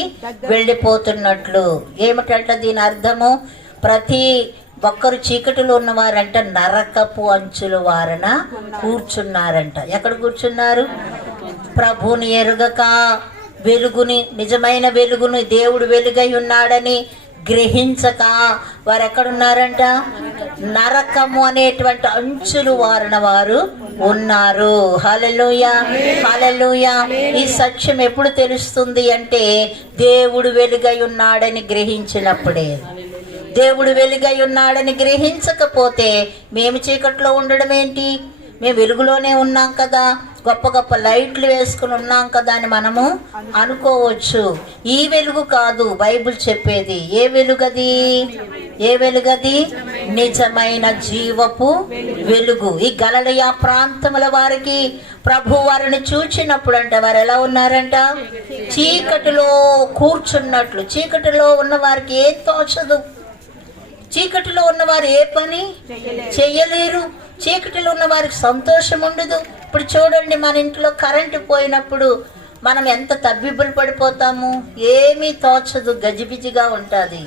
వెళ్ళిపోతున్నట్లు. ఏమిటంట దీని అర్థము? ప్రతి ఒక్కరు చీకటిలో ఉన్నవారంట నరకపు అంచుల వారన కూర్చున్నారంట. ఎక్కడ కూర్చున్నారు? ప్రభుని ఎరుగక, వెలుగుని, నిజమైన వెలుగుని, దేవుడు వెలుగై ఉన్నాడని గ్రహించక వారు ఎక్కడున్నారంట? నరకము అనేటువంటి అంచులు వారిన వారు ఉన్నారు. హల్లెలూయా, హల్లెలూయా. ఈ సత్యం ఎప్పుడు తెలుస్తుంది అంటే దేవుడు వెలుగై ఉన్నాడని గ్రహించినప్పుడే. దేవుడు వెలుగై ఉన్నాడని గ్రహించకపోతే మేము చీకట్లో ఉండడం ఏంటి? మేము వెలుగులోనే ఉన్నాం కదా, గొప్ప గొప్ప లైట్లు వేసుకుని ఉన్నాం కదా అని మనము అనుకోవచ్చు. ఈ వెలుగు కాదు బైబిల్ చెప్పేది. ఏ వెలుగది? ఏ వెలుగది? నిజమైన జీవపు వెలుగు. ఈ గలిలయ ప్రాంతముల వారికి ప్రభు వారిని చూచినప్పుడు అంట వారు ఎలా ఉన్నారంట? చీకటిలో కూర్చున్నట్లు. చీకటిలో ఉన్న వారికి ఏం తోచదు. చీకటిలో ఉన్నవారు ఏ పని చెయ్యలేరు. చీకటిలో ఉన్న వారికి సంతోషం ఉండదు. ఇప్పుడు చూడండి, మన ఇంట్లో కరెంటు పోయినప్పుడు మనం ఎంత తబ్బిబ్బులు పడిపోతాము. ఏమీ తోచదు, గజిబిజిగా ఉంటుంది.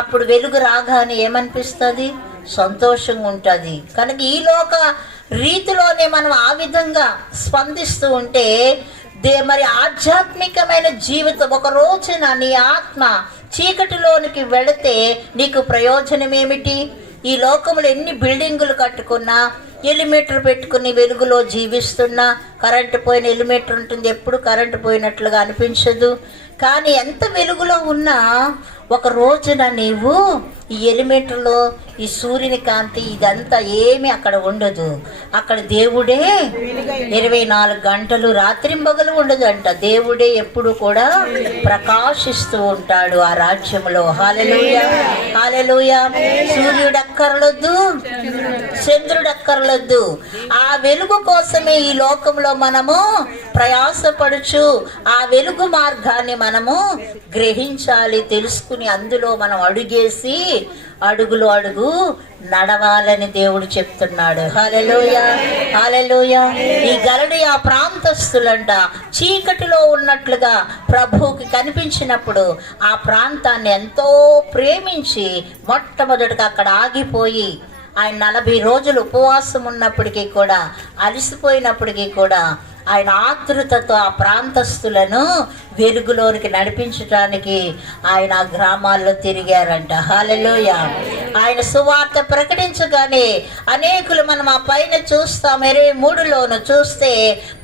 అప్పుడు వెలుగు రాగానే ఏమనిపిస్తుంది? సంతోషంగా ఉంటుంది. కనుక ఈ లోక రీతిలోనే మనం ఆ విధంగా స్పందిస్తూ ఉంటే మరి ఆధ్యాత్మికమైన జీవితం ఒక రోజున నీ ఆత్మ చీకటిలోనికి వెళితే నీకు ప్రయోజనం ఏమిటి? ఈ లోకంలో ఎన్ని బిల్డింగులు కట్టుకున్నా, ఎలిమీటర్ పెట్టుకుని వెలుగులో జీవిస్తున్నా, కరెంటు పోయిన ఎలిమీటర్ ఉంటుంది, ఎప్పుడు కరెంటు పోయినట్లుగా అనిపించదు. కానీ ఎంత వెలుగులో ఉన్నా ఒక రోజున నీవు ఈ ఎలిమీటర్లో ఈ సూర్యుని కాంతి ఇదంతా ఏమీ అక్కడ ఉండదు. అక్కడ దేవుడే 24 గంటలు రాత్రింబగలు ఉండదు అంట. దేవుడే ఎప్పుడు కూడా ప్రకాశిస్తూ ఉంటాడు ఆ రాజ్యంలో. హల్లెలూయా, హల్లెలూయా. సూర్యుడు అక్కర్లొద్దు, చంద్రుడు అక్కర్లొద్దు. ఆ వెలుగు కోసమే ఈ లోకంలో మనము ప్రయాసపడుచు ఆ వెలుగు మార్గాన్ని మనము గ్రహించాలి, తెలుసుకుని అందులో మనం అడుగేసి అడుగులు అడుగు నడవాలని దేవుడు చెప్తున్నాడు. హల్లెలూయా, హల్లెలూయా. ఈ గలిలయ ప్రాంతస్తులంట చీకటిలో ఉన్నట్లుగా ప్రభువుకి కనిపించినప్పుడు ఆ ప్రాంతాన్ని ఎంతో ప్రేమించి మొట్టమొదటిగా అక్కడ ఆగిపోయి ఆయన 40 రోజులు ఉపవాసం ఉన్నప్పటికీ కూడా, అలసిపోయినప్పటికీ కూడా ఆయన ఆతృతతో ఆ ప్రాంతస్తులను వెలుగులోనికి నడిపించడానికి ఆయన ఆ గ్రామాల్లో తిరిగారంట. హల్లెలూయా. ఆయన సువార్త ప్రకటించగానే అనేకులు, మనం ఆ పైన చూస్తాం 23లోను చూస్తే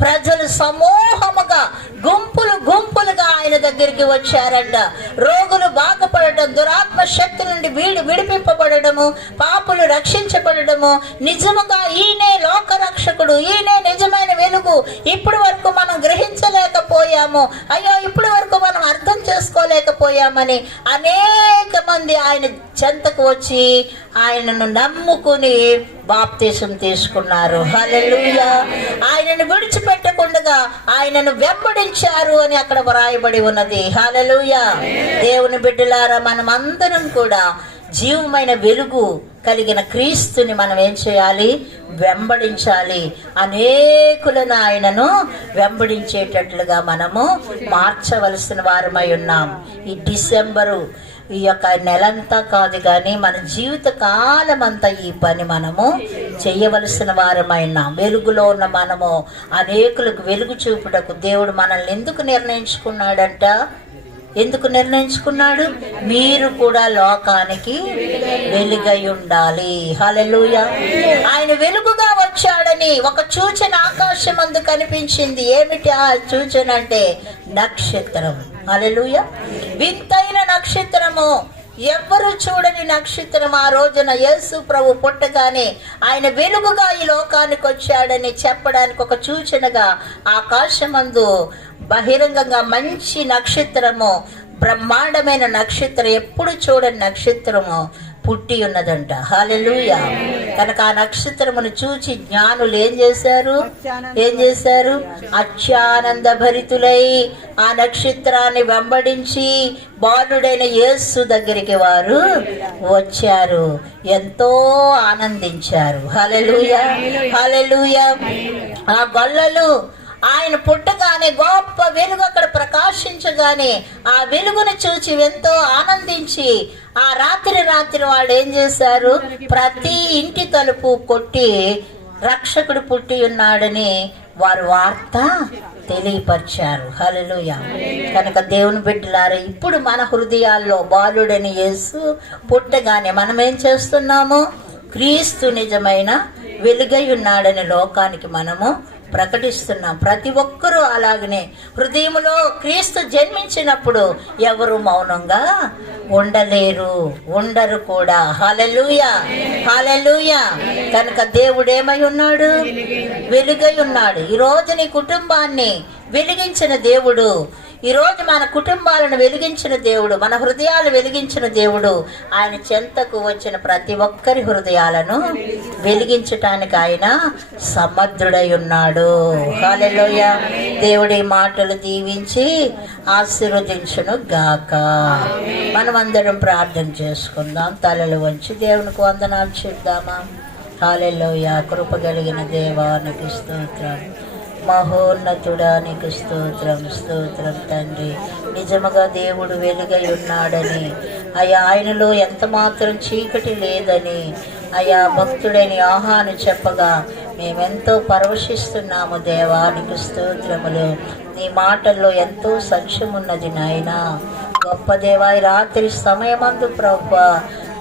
ప్రజలు సమూహముగా గుంపులు గుంపులుగా ఆయన దగ్గరికి వచ్చారంట. రోగులు బాగుపడటం, దురాత్మ శక్తి నుండి విడిపింపబడము, పాపులు రక్షించబడము, నిజముగా ఈయనే లోక రక్షకుడు, ఈయనే నిజమైన వెలుగు. ఇప్పటి వరకు మనం గ్రహించలేకపోయాము, అయ్యో ఇప్పటి వరకు మనం అర్థం చేసుకోలేకపోయామని అనేక మంది ఆయన చెంతకు వచ్చి ఆయనను నమ్ముకుని బాప్తీసం తీసుకున్నారు. హల్లెలూయా. ఆయనను విడిచిపెట్టకుండా ఆయనను వెంబడించారు అని అక్కడ వ్రాయబడి ఉన్నది. హల్లెలూయా. దేవుని బిడ్డలారా, మనం అందరం కూడా జీవమైన వెలుగు కలిగిన క్రీస్తుని మనం ఏం చేయాలి? వెంబడించాలి. అనేకులను ఆయనను వెంబడించేటట్లుగా మనము మార్చవలసిన వారమై ఉన్నాం. ఈ డిసెంబరు ఈ యొక్క నెలంతా కాదు కానీ మన జీవిత కాలం అంతా ఈ పని మనము చేయవలసిన వారమైనాం. వెలుగులో ఉన్న మనము అనేకులకు వెలుగు చూపుటకు దేవుడు మనల్ని ఎందుకు నిర్ణయించుకున్నాడంట? ఎందుకు నిర్ణయించుకున్నాడు? మీరు కూడా లోకానికి వెలుగై ఉండాలి. హల్లెలూయా. ఆయన వెలుగుగా వచ్చాడని ఒక సూచన ఆకాశమందు కనిపించింది. ఏమిటి ఆ సూచన అంటే? నక్షత్రం. హల్లెలూయా. వింతైన నక్షత్రము, ఎవ్వరు చూడని నక్షత్రం. ఆ రోజున యేసు ప్రభు పుట్టగానే ఆయన వెలుగుగా ఈ లోకానికి వచ్చాడని చెప్పడానికి ఒక సూచనగా ఆకాశమందు బహిరంగంగా మంచి నక్షత్రము, బ్రహ్మాండమైన నక్షత్రం, ఎప్పుడు చూడని నక్షత్రము పుట్టి ఉన్నదంట. హల్లెలూయా. కనుక ఆ నక్షత్రమును చూచి జ్ఞానులు ఏం చేశారు? అత్యానంద భరితులై ఆ నక్షత్రాన్ని వెంబడించి బాలుడైన యేసు దగ్గరికి వారు వచ్చారు, ఎంతో ఆనందించారు. హల్లెలూయా. హల్లెలూయా. ఆ గొల్లలు ఆయన పుట్టగానే గొప్ప వెలుగు అక్కడ ప్రకాశించగానే ఆ వెలుగును చూచి ఎంతో ఆనందించి ఆ రాత్రి వాళ్ళు ఏం చేశారు? ప్రతి ఇంటి తలుపు కొట్టి రక్షకుడు పుట్టి ఉన్నాడని వారు వార్త తెలియపరిచారు. హల్లెలూయా. కనుక దేవుని బిడ్డలారా, ఇప్పుడు మన హృదయాల్లో బాలుడని యేసు పుట్టగానే మనం ఏం చేస్తున్నాము? క్రీస్తు నిజమైన వెలుగై ఉన్నాడని లోకానికి మనము ప్రకటిస్తున్నాం. ప్రతి ఒక్కరూ అలాగనే హృదయంలో క్రీస్తు జన్మించినప్పుడు ఎవరు మౌనంగా ఉండరు కూడా. హల్లెలూయా. హల్లెలూయా. కనుక దేవుడు ఏమై ఉన్నాడు? వెలుగై ఉన్నాడు. ఈరోజు నీ కుటుంబాన్ని వెలిగించిన దేవుడు, ఈరోజు మన కుటుంబాలను వెలిగించిన దేవుడు, మన హృదయాలు వెలిగించిన దేవుడు, ఆయన చెంతకు వచ్చిన ప్రతి ఒక్కరి హృదయాలను వెలిగించటానికి ఆయన సమర్థుడై ఉన్నాడు. హల్లెలూయా. దేవుడి మాటలు దీవించి ఆశీర్వదించును గాక. మనమందరం ప్రార్థన చేసుకుందాం. తలలు వంచి దేవునికి వందనాలు చెప్దామా? హల్లెలూయా. కృప కలిగిన దేవానికి స్తోత్రం. మహోన్నతుడా నీకు స్తోత్రం. తండ్రి, నిజముగా దేవుడు వెలుగై ఉన్నాడని, అయ్యా ఆయనలో ఎంత మాత్రం చీకటి లేదని అయ్యా భక్తుడని యోహాను చెప్పగా మేమెంతో పరవశిస్తున్నాము. దేవా నీకు స్తోత్రములు. నీ మాటల్లో ఎంతో సత్యమున్నది నాయనా. గొప్ప దేవా, ఈ రాత్రి సమయమందు ప్రభువా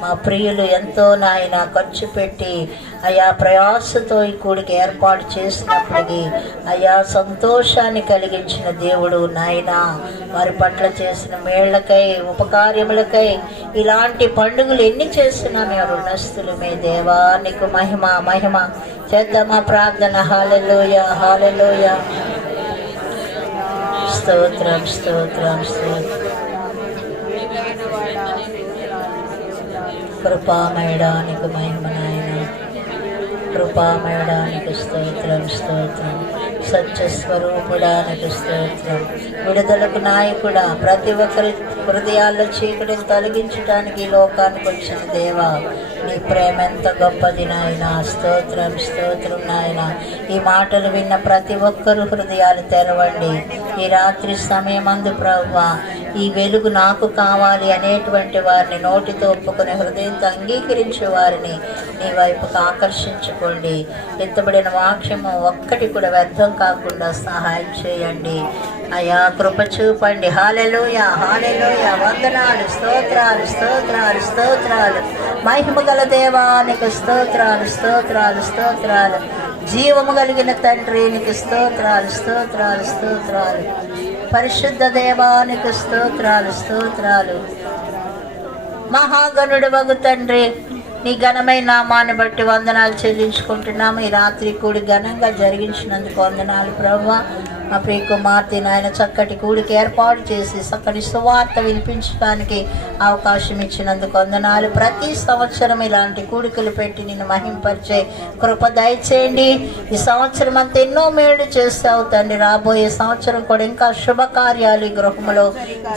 మా ప్రియులు ఎంతో నాయన ఖర్చు పెట్టి అయా ప్రయాసతో ఈ కూడికి ఏర్పాటు చేసినప్పటికీ అయా సంతోషాన్ని కలిగించిన దేవుడు నాయన, వారి పట్ల చేసిన మేళ్లకై ఉపకార్యములకై ఇలాంటి పండుగలు ఎన్ని చేసినా మేము రుణస్థులమే. దేవా నీకు మహిమ మహిమ చేద్దామా ప్రార్థన. హల్లెలూయా. హల్లెలూయా. స్తోత్రం స్తోత్రం స్తోత్రం. కృపామయడానికి మహిమ నాయన, కృపామయడానికి స్తోత్రం స్తోత్రం. సత్యస్వరూపుడానికి స్తోత్రం. విడుదలకు నాయకుడా, ప్రతి ఒక్కరి హృదయాల్లో చీకటిని తొలగించడానికి ఈ లోకానికి వచ్చిన దేవా, నీ ప్రేమ ఎంత గొప్పది నాయన. స్తోత్రం స్తోత్రం నాయన. ఈ మాటలు విన్న ప్రతి ఒక్కరు హృదయాలు తెరవండి. ఈ రాత్రి సమయమందు ప్రభువా, ఈ వెలుగు నాకు కావాలి అనేటువంటి వారిని నోటితో ఒప్పుకుని హృదయంతో అంగీకరించే వారిని నీ వైపుకు ఆకర్షించుకోండి. ఎత్తబడిన వాక్యము ఒక్కటి కూడా వ్యర్థం కాకుండా సహాయం చేయండి అయా. కృప చూపండి. హల్లెలూయా. హల్లెలూయా. వందనాలు, స్తోత్రాలు స్తోత్రాలు స్తోత్రాలు. మహిమ గల దేవానికి స్తోత్రాలు స్తోత్రాలు స్తోత్రాలు. జీవము కలిగిన తండ్రి నీకు స్తోత్రాలు స్తోత్రాలు స్తోత్రాలు. పరిశుద్ధ దేవానికి స్తోత్రాలు స్తోత్రాలు. మహాగణుడు వగు తండ్రి, నీ ఘనమైన నామాన్ని బట్టి వందనాలు చెల్లించుకుంటున్నాము. ఈ రాత్రి కూడి ఘనంగా జరిగించినందుకు వందనాలు ప్రభువా. మా ప్రియ కుమార్తె నాయన చక్కటి కూడికి ఏర్పాటు చేసి చక్కటి సువార్త వినిపించడానికి అవకాశం ఇచ్చినందుకు వందనాలు. ప్రతి సంవత్సరం ఇలాంటి కూడికలు పెట్టి నిన్ను మహింపరిచే కృప దయచేయండి. ఈ సంవత్సరం అంతా ఎన్నో మేలు చేస్తావు తండ్రి. రాబోయే సంవత్సరం కూడా ఇంకా శుభకార్యాలు ఈ గృహంలో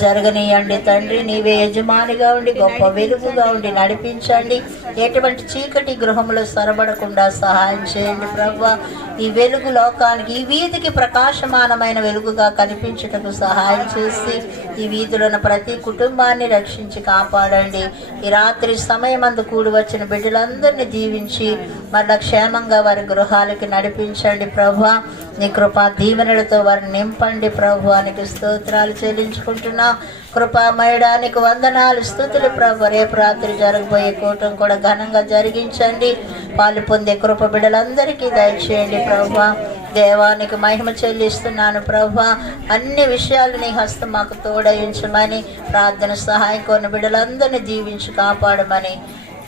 జరగనీయండి తండ్రి. నీవే యజమానిగా ఉండి గొప్ప వెలుగుగా ఉండి నడిపించండి. ఎటువంటి చీకటి గృహంలో సొరబడకుండా సహాయం చేయండి ప్రభువా. ఈ వెలుగు లోకానికి, ఈ వీధికి ప్రకాశమానమైన వెలుగుగా కనిపించుటకు సహాయం చేసి ఈ వీధిలోని ప్రతి కుటుంబాన్ని రక్షించి కాపాడండి. ఈ రాత్రి సమయమందు కూడి వచ్చిన బిడ్డలందరినీ దీవించి మళ్ళా క్షేమంగా వారి గృహాలకి నడిపించండి ప్రభువా. నీ కృపా దీవెనలతో వారిని నింపండి ప్రభువానికి స్తోత్రాలు చెల్లించుకుంటున్నా. కృపామయడానికి వందనాలు స్తుతులు ప్రభు. రేపు రాత్రి జరగబోయే కూటం కూడా ఘనంగా జరిగించండి. పాలు పొందే కృప బిడ్డలందరికీ దయచేయండి ప్రభువా. దేవానికి మహిమ చెల్లిస్తున్నాను ప్రభువా. అన్ని విషయాలు నీ హస్తం మాకు తోడయించమని, ప్రార్థన సహాయం కోరిన బిడ్డలందరినీ దీవించి కాపాడమని,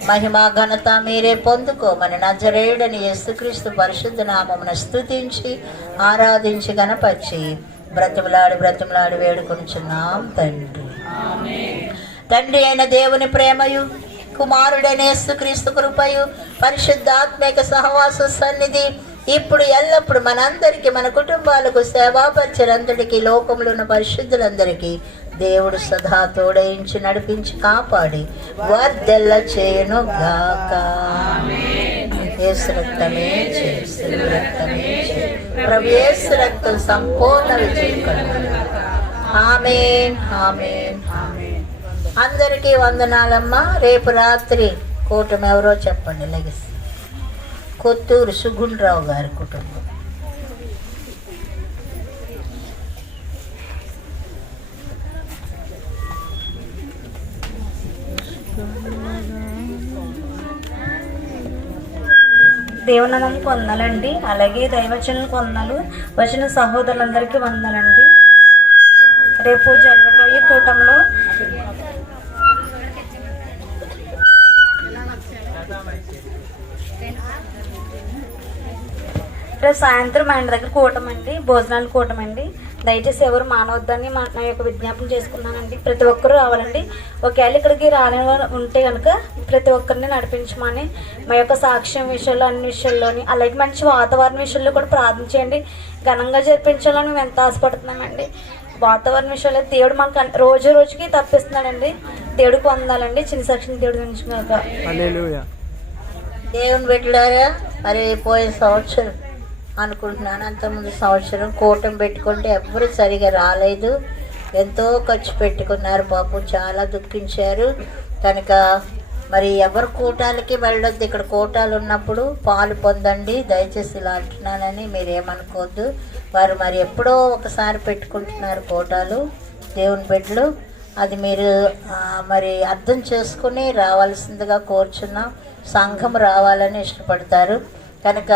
మహిమా ఘనత మీరే పొందుకోమని నజరేయుడని యేసుక్రీస్తు పరిశుద్ధ నామమున స్తుతించి ఆరాధించి గణపరిచి బ్రతిమలాడి వేడుకొనుచున్నాం తండ్రి. తండ్రి అయిన దేవుని ప్రేమయు, కుమారుడైన యేసుక్రీస్తు కృపయు, పరిశుద్ధాత్మిక సహవాస సన్నిధి ఇప్పుడు ఎల్లప్పుడు మనందరికీ, మన కుటుంబాలకు, సేవాపరిచరందరికీ, లోకంలో ఉన్న పరిశుద్ధులందరికీ దేవుడు సదా తోడయించి నడిపించి కాపాడి వర్ధెల్ల చేయను గాక. యేసు రక్తమే చేసి ప్రభు యేసు రక్తం సంపూర్ణ విజయం. ఆమేన్ ఆమేన్ ఆమేన్. అందరికీ వందనాలమ్మా. రేపు రాత్రి కూటమి ఎవరో చెప్పండి. లెగసి కొత్తూరు సుగుణరావు గారి కుటుంబం. దేవనామానికి వందనాలండి. అలాగే దైవచనులకు వందనాలు. వచ్చిన సహోదరులందరికీ వందనాలండి. రేపు జరగబోయే కూటంలో రేపు సాయంత్రం మా ఇంటి దగ్గర కూటమండి, భోజనాలు కూటమండి. దయచేసి ఎవరు మానవద్దని నా యొక్క విజ్ఞాపన చేసుకున్నానండి. ప్రతి ఒక్కరూ రావాలండి. ఒకవేళ ఇక్కడికి రాని ఉంటే కనుక ప్రతి ఒక్కరిని నడిపించమని, మా యొక్క సాక్ష్యం విషయంలో, అన్ని విషయాల్లోని, అలాగే మంచి వాతావరణ విషయంలో కూడా ప్రార్థించండి. ఘనంగా జరిపించాలని మేము ఎంత ఆశపడుతున్నామండి. వాతావరణ విషయంలో దేవుడు మనకు రోజు రోజుకి తప్పిస్తున్నాడండి. దేవుడికి వందాలండి. చిన్న సాక్షిని దేవుడు ఉంచుకున్నాక దేవుని బిడ్డలారా, మరి పోయిన సంవత్సరం అనుకుంటున్నాను, అంతకుముందు సంవత్సరం కూటమి పెట్టుకుంటే ఎవ్వరూ సరిగా రాలేదు. ఎంతో ఖర్చు పెట్టుకున్నారు పాపం, చాలా దుఃఖించారు కనుక మరి ఎవరు కూటాలకి వెళ్ళొద్దు. ఇక్కడ కూటాలు ఉన్నప్పుడు పాలు పొందండి. దయచేసి ఇలా అంటున్నానని మీరేమనుకోవద్దు. వారు మరి ఎప్పుడో ఒకసారి పెట్టుకుంటున్నారు కూటాలు దేవుని బిడ్డలు. అది మీరు మరి అర్థం చేసుకుని రావాల్సిందిగా కోరుచున్నాం. సంఘం రావాలని ఇష్టపడతారు కనుక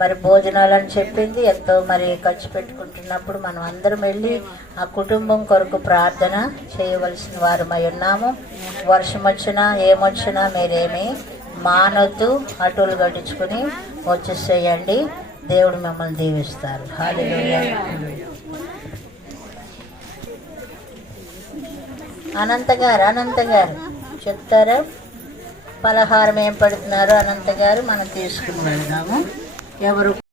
మరి భోజనాలు అని చెప్పింది. ఎంతో మరి ఖర్చు పెట్టుకుంటున్నప్పుడు మనం అందరం వెళ్ళి ఆ కుటుంబం కొరకు ప్రార్థన చేయవలసిన వారమై ఉన్నాము. వర్షం వచ్చినా ఏమొచ్చినా మీరేమీ మానొద్దు. అటులు గట్టించుకుని వచ్చేసేయండి. దేవుడు మిమ్మల్ని దీవిస్తారు. హల్లెలూయా. అనంత గారు చెప్తారా? పలహారం ఏం పెడుతున్నారో అనంత గారు మనం తీసుకుని వెళ్దాము. ఎవరు